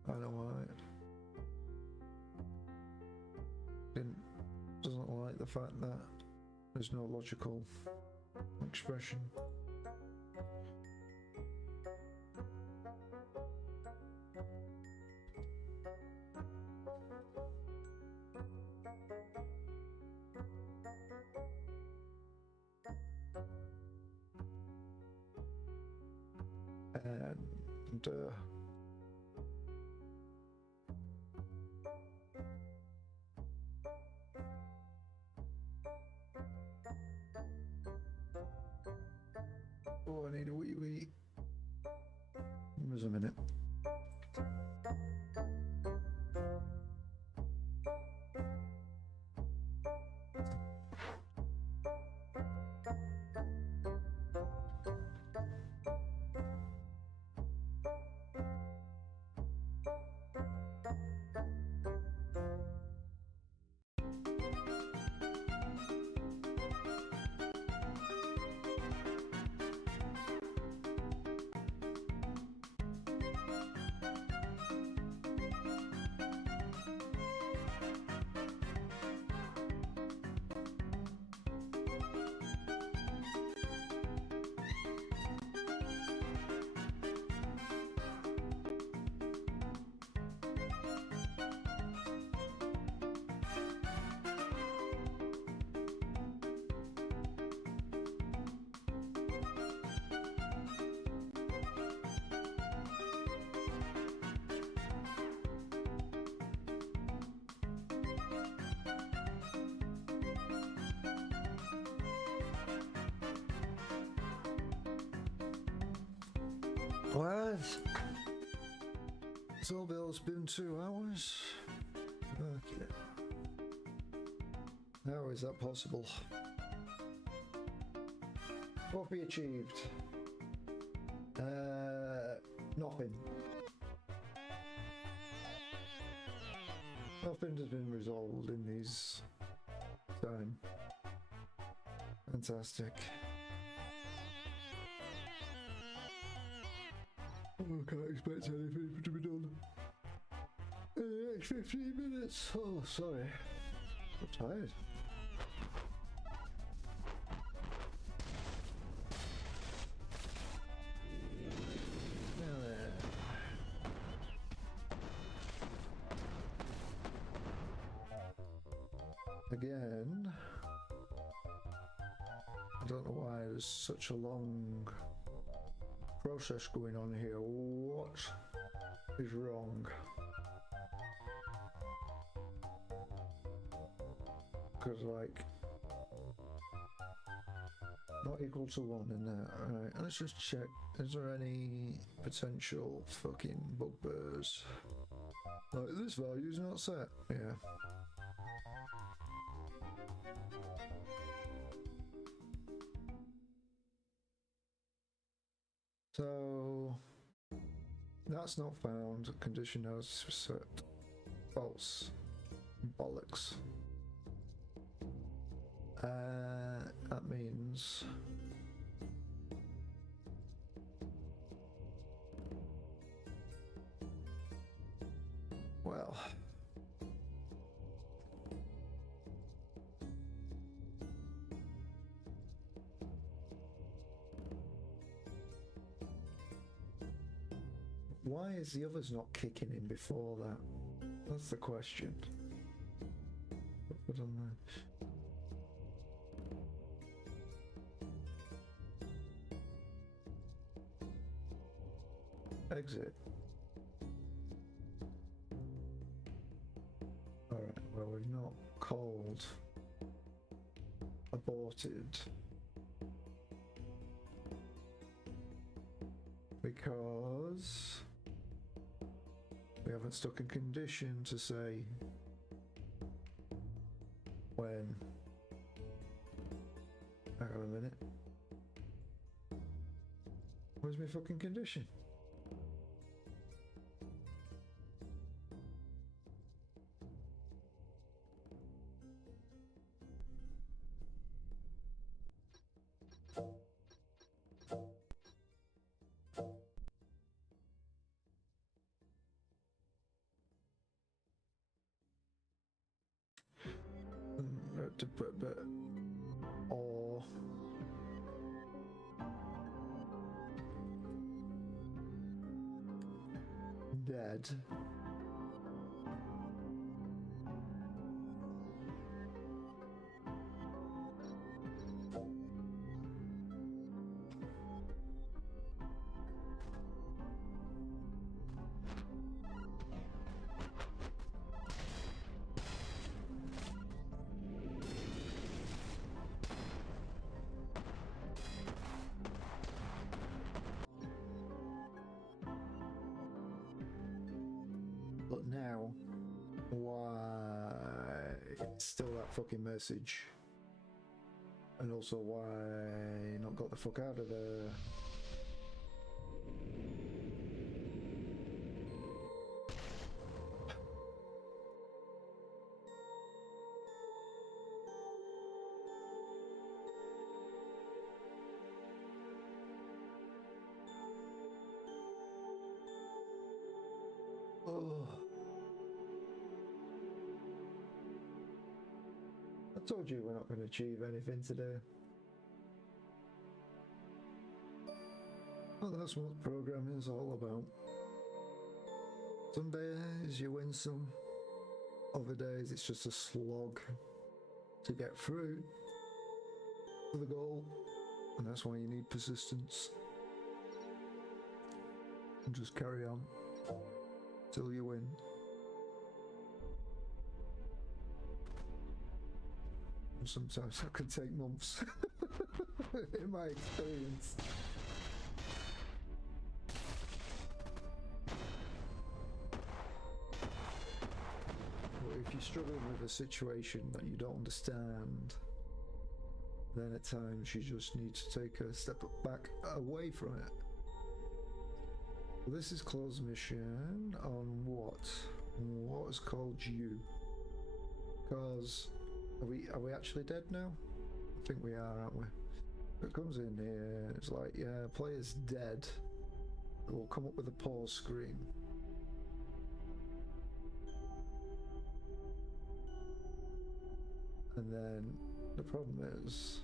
I don't know why. Doesn't like the fact that there's no logical expression. And oh, I need a wee wee. There's a minute. What? So Bill's been 2 hours? Okay. How is that possible? What we achieved? Nothing. Nothing has been resolved in these time. Fantastic. I can't expect anything to be done in the next 15 minutes. Oh, sorry. I'm tired. Now then. Again, I don't know why there's such a long process going on here. What is wrong? Because like not equal to 1 in there. Alright, let's just check. Is there any potential fucking bugbears? Like this value's not set. Yeah. So that's not found. Condition as set. False. Bollocks. That means well, why is the others not kicking in before that? That's the question. I don't know. Exit. Alright, well we've not called aborted because we haven't stuck a condition to say when. Hang on a minute. Where's my fucking condition? Or dead. But now, why it's still that fucking message? And also why not got the fuck out of there? Oh. I told you we're not going to achieve anything today. Well, that's what programming is all about. Some days you win some, other days it's just a slog to get through to the goal, and that's why you need persistence. And just carry on till you win. And sometimes that can take months, in my experience. But if you're struggling with a situation that you don't understand, then at times you just need to take a step back away from it. This is closed mission on what? What is called you? Because are we actually dead now? I think we are, aren't we? It comes in here, it's like, yeah, player's dead. It will come up with a pause screen. And then the problem is,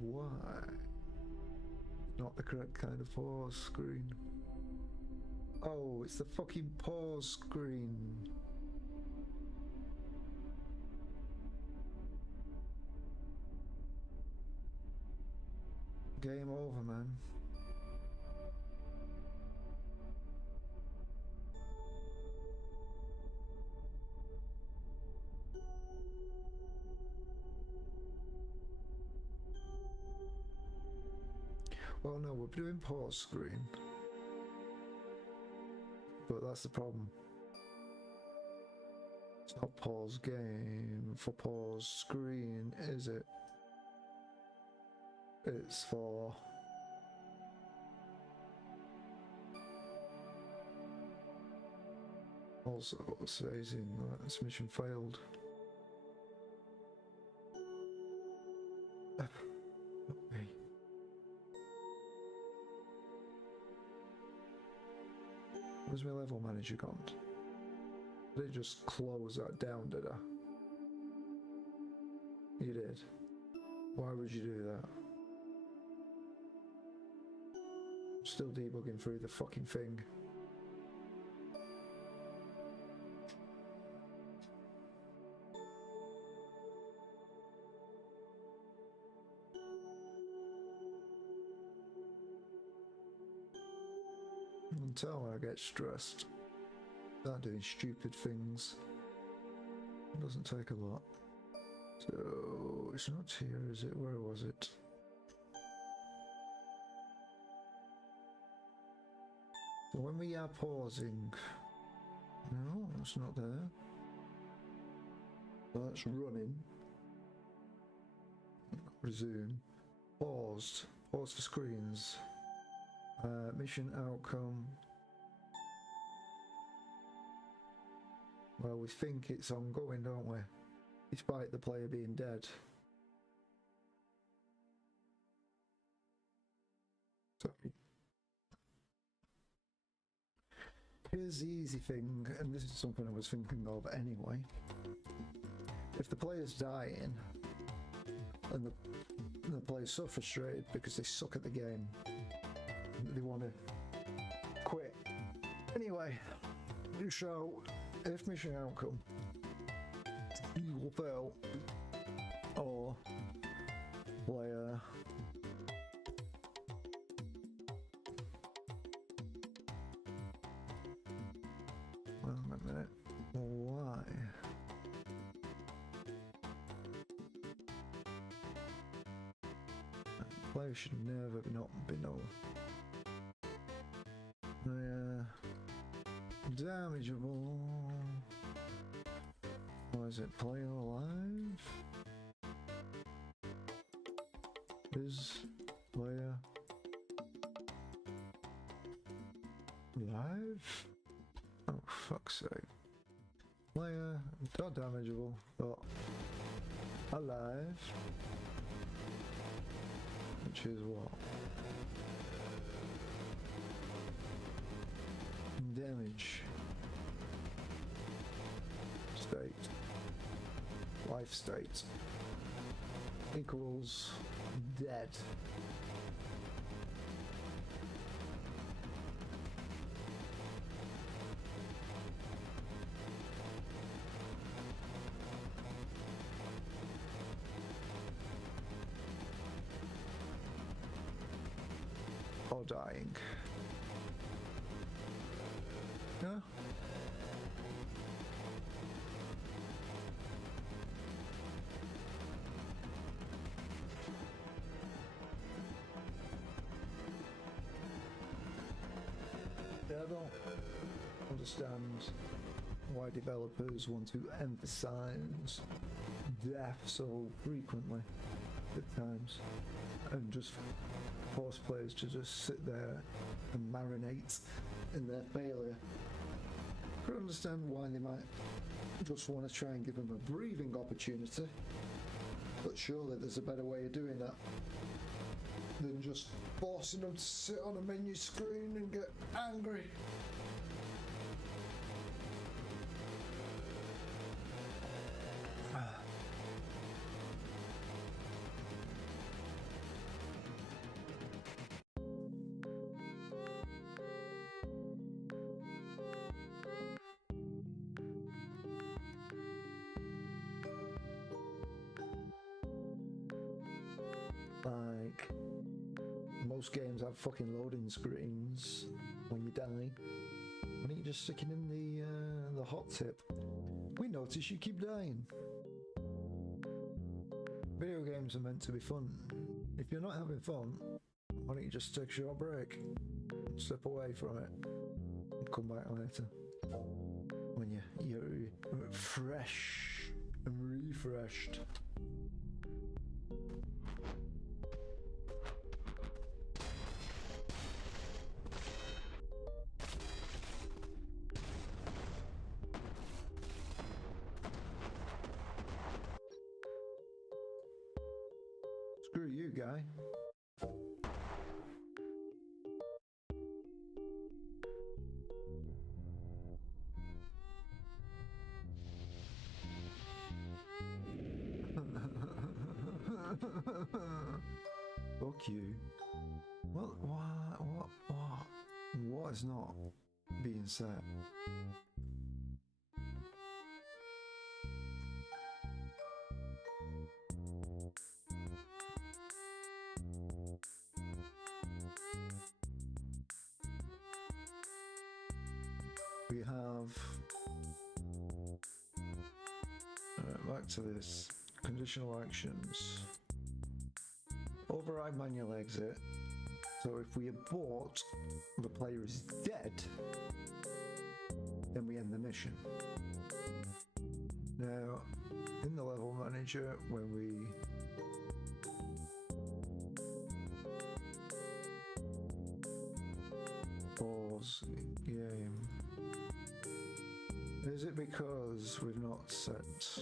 why? Not the correct kind of pause screen. Oh, it's the fucking pause screen. Game over, man. Well, no, we're doing pause screen. But that's the problem. It's not pause game for pause screen, is it? It's for... Also, it says in this mission failed. Okay. Where's my level manager gone? Did it just close that down, did I? You did. Why would you do that? I'm still debugging through the fucking thing. You can tell when I get stressed. Start doing stupid things. It doesn't take a lot. So it's not here, is it? Where was it? So when we are pausing, no, it's not there. So that's running. Resume. Paused. Pause for screens. Mission outcome. Well, we think it's ongoing, don't we? Despite the player being dead. So here's the easy thing, and this is something I was thinking of anyway. If the player's dying, and the player's so frustrated because they suck at the game, they want to quit. Anyway, so if mission outcome, you will fail, or player well, a minute, why? Player should never not be known. Damageable. Or is it player alive? Is player alive? Oh, fuck's sake. Player not damageable, but alive. Which is what? Damage. State. Life state. Equals dead. Or dying. No? Yeah, I don't understand why developers want to emphasize death so frequently at times and just force players to just sit there and marinate in their failure. I can understand why they might just want to try and give them a breathing opportunity, but surely there's a better way of doing that than just forcing them to sit on a menu screen and get angry. Like, most games have fucking loading screens when you die. Why don't you just stick it in the hot tip? We notice you keep dying. Video games are meant to be fun. If you're not having fun, why don't you just take a short break, step away from it, and come back later when you're fresh and refreshed. Screw you, guy. Fuck you. What is not being said? back to this. Conditional actions. Override manual exit. So if we abort, the player is dead, then we end the mission. Now, in the level manager, when we pause game, is it because we've not set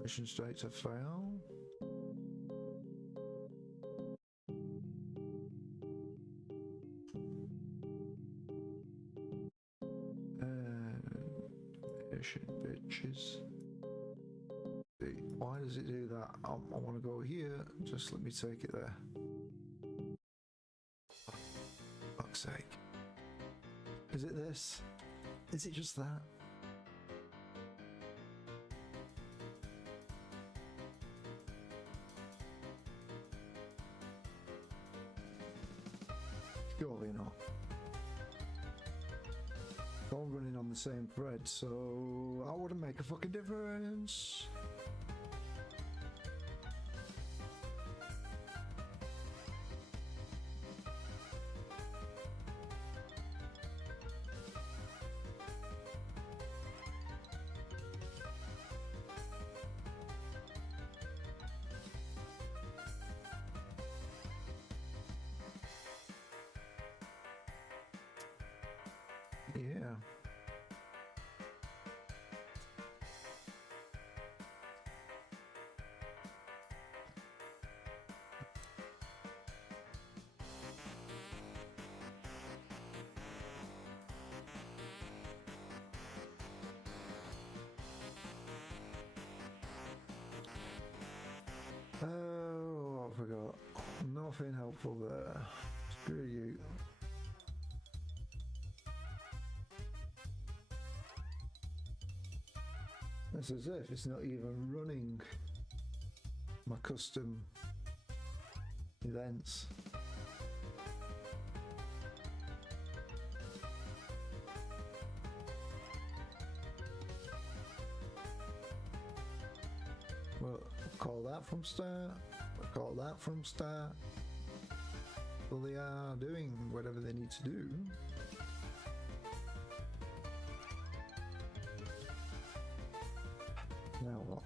mission state to fail? Bitches. Why does it do that? I want to go here. Just let me take it there. Oh, fuck's sake. Is it this? Is it just that? Surely not. All running on the same thread, so I wouldn't make a fucking difference. Yeah. Oh, I forgot. Nothing helpful there. Screw you. It's as if it's not even running my custom events. Well, call that from start, call that from start. Well, they are doing whatever they need to do. Now what?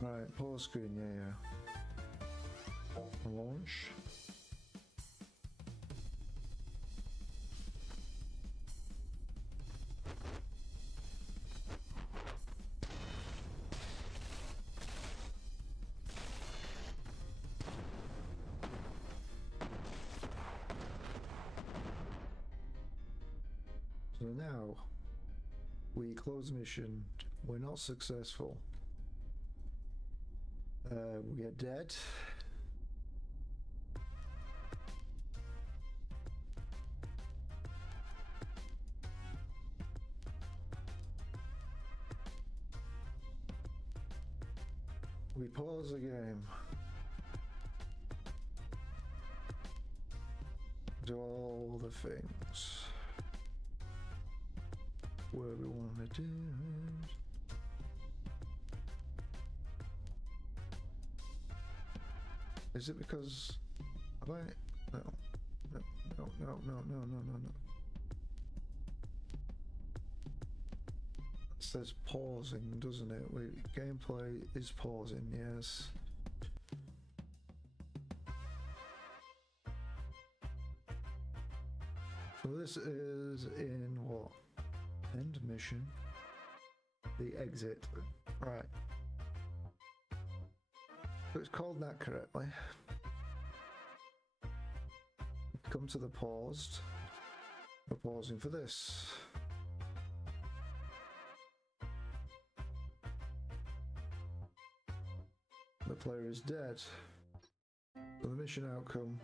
Right, pause screen, yeah. Launch. So now we close mission. We're not successful. We are dead. We pause the game. Do all the things where we want to do it. Is it because have I? No. It says pausing, doesn't it? Gameplay is pausing, yes. So this is in what? End mission. The exit. Right. So it's called that correctly. Come to the paused. We're pausing for this. The player is dead. So the mission outcome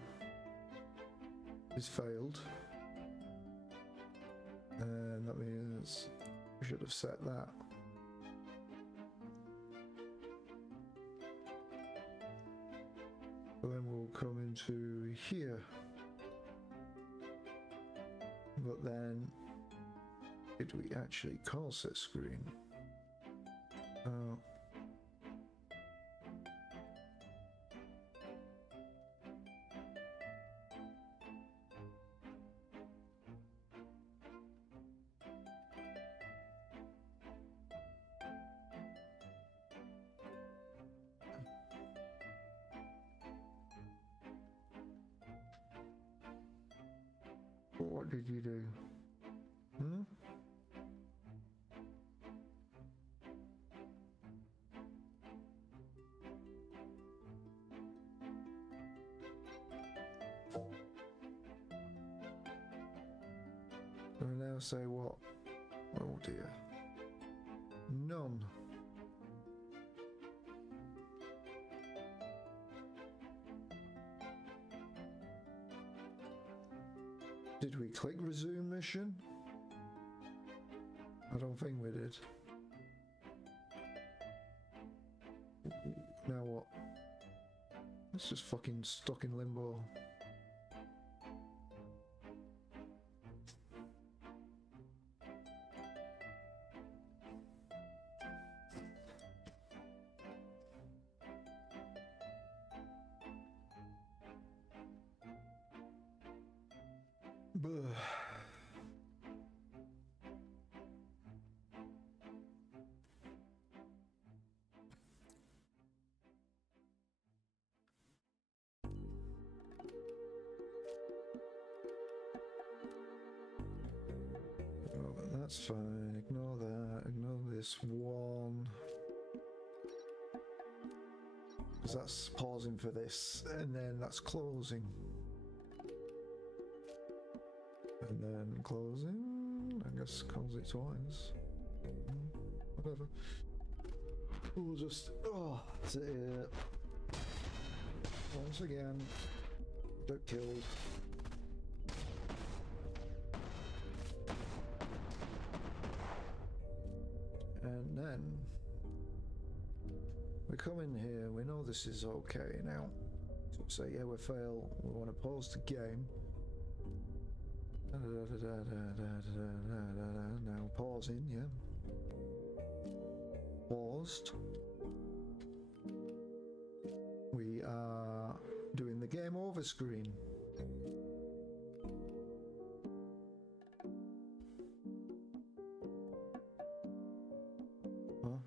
is failed. And that means we should have set that. So then we'll come into here. But then, did we actually call set screen? Oh, did you do? Hmm? And now say what? Oh dear. None. Did we click resume mission? I don't think we did. Now what? It's just fucking stuck in limbo. Buh. Oh, that's fine. Ignore that. Ignore this one. Because that's pausing for this, and then that's closing. And then closing. I guess close it twice. Whatever. We'll just sit here once again. Get killed. And then we come in here. We know this is okay now. So say yeah, we fail. We want to pause the game. Now pausing, yeah. Paused. We are doing the game over screen. Huh?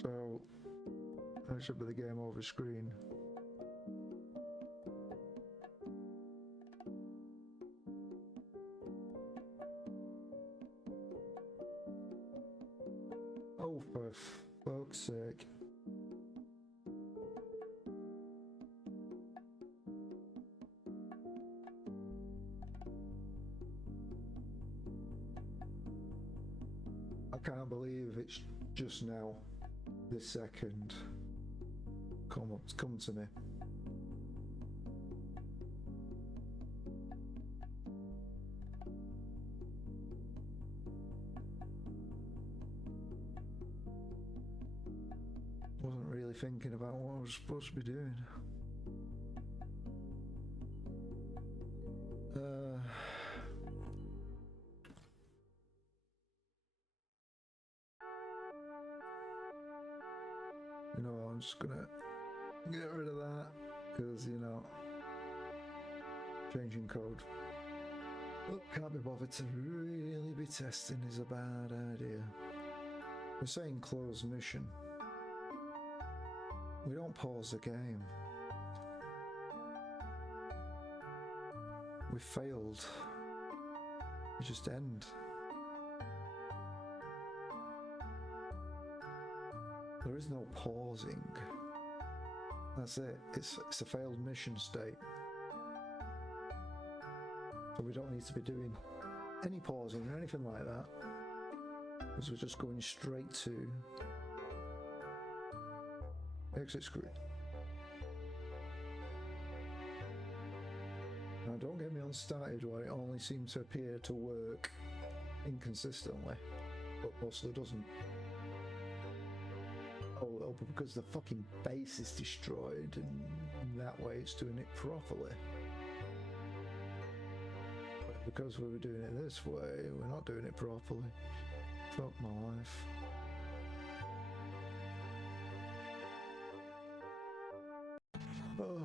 So that should be the game over screen. Oh, for fuck's sake. I can't believe it's just now, this second, come to me. Wasn't really thinking about what I was supposed to be doing. You know, I'm just gonna get rid of that because, you know, changing code. Oh, can't be bothered to really be testing is a bad idea. We're saying close mission. We don't pause the game. We failed. We just end. There is no pausing. That's it. It's a failed mission state. So we don't need to be doing any pausing or anything like that. Because we're just going straight to exit screen. Now don't get me on started where it only seems to appear to work inconsistently, but mostly doesn't. Oh, because the fucking base is destroyed and that way it's doing it properly. But because we were doing it this way, we're not doing it properly. Fuck my life. Oh,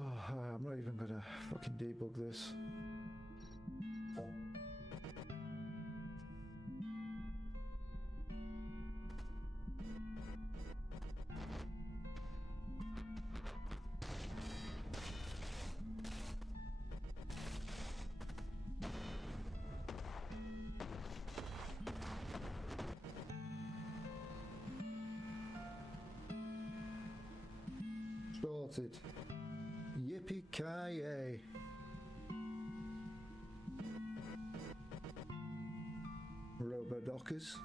I'm not even gonna fucking debug this. Sorted. Yippee-ki-yay. Robodockers.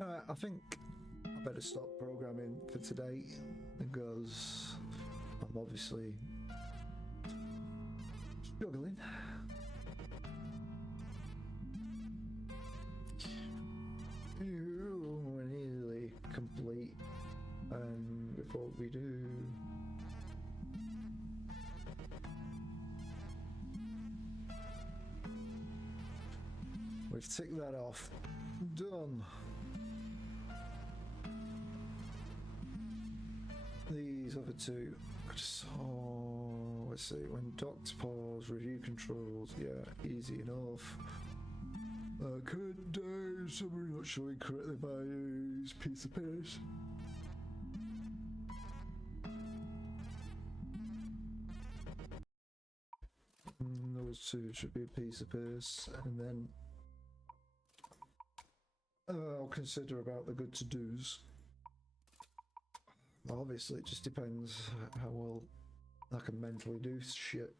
Alright, I think I better stop programming for today because I'm obviously struggling. We're nearly complete, and before we do, we've ticked that off. Done. These other two, oh, let's see, when docked pause, review controls, yeah, easy enough. Current day, summary not showing correctly by use piece of paste. Those two should be a piece of paste, and then I'll consider about the good to do's. Obviously, it just depends how well I can mentally do shit.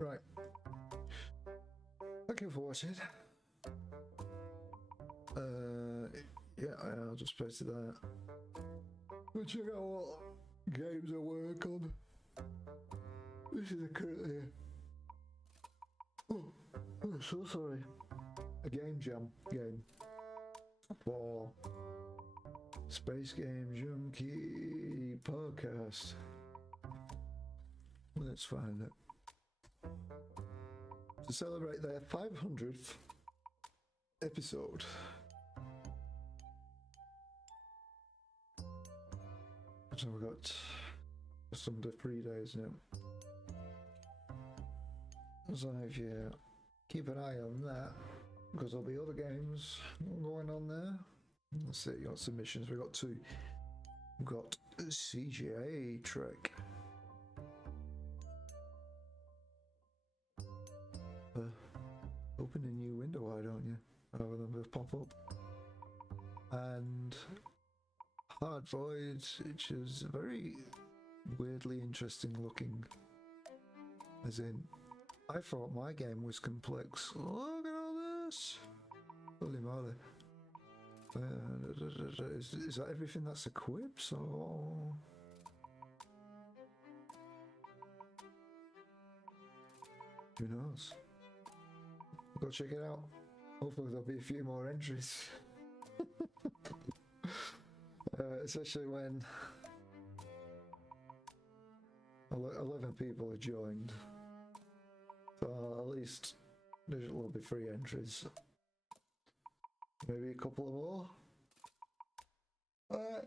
Right. Thank you for watching. Yeah, I'll just post it there. We'll check out what games I work on. This is a currently. Oh, so sorry. A game jam game for Space Game Junkie podcast. Let's find it. To celebrate their 500th episode. So we've got just under 3 days now. So if you keep an eye on that, because there'll be other games going on there. Let's see, you got submissions. We've got two. We've got CGA Trek. Open a new window, why don't you? Rather than just pop up. And Hard Void, which is very weirdly interesting looking. As in, I thought my game was complex. Look at all this! Holy moly. Is that everything that's equipped, or? Who knows? Go check it out. Hopefully there'll be a few more entries. Especially when 11 people have joined. So at least there will be 3 entries. Maybe a couple more. Alright.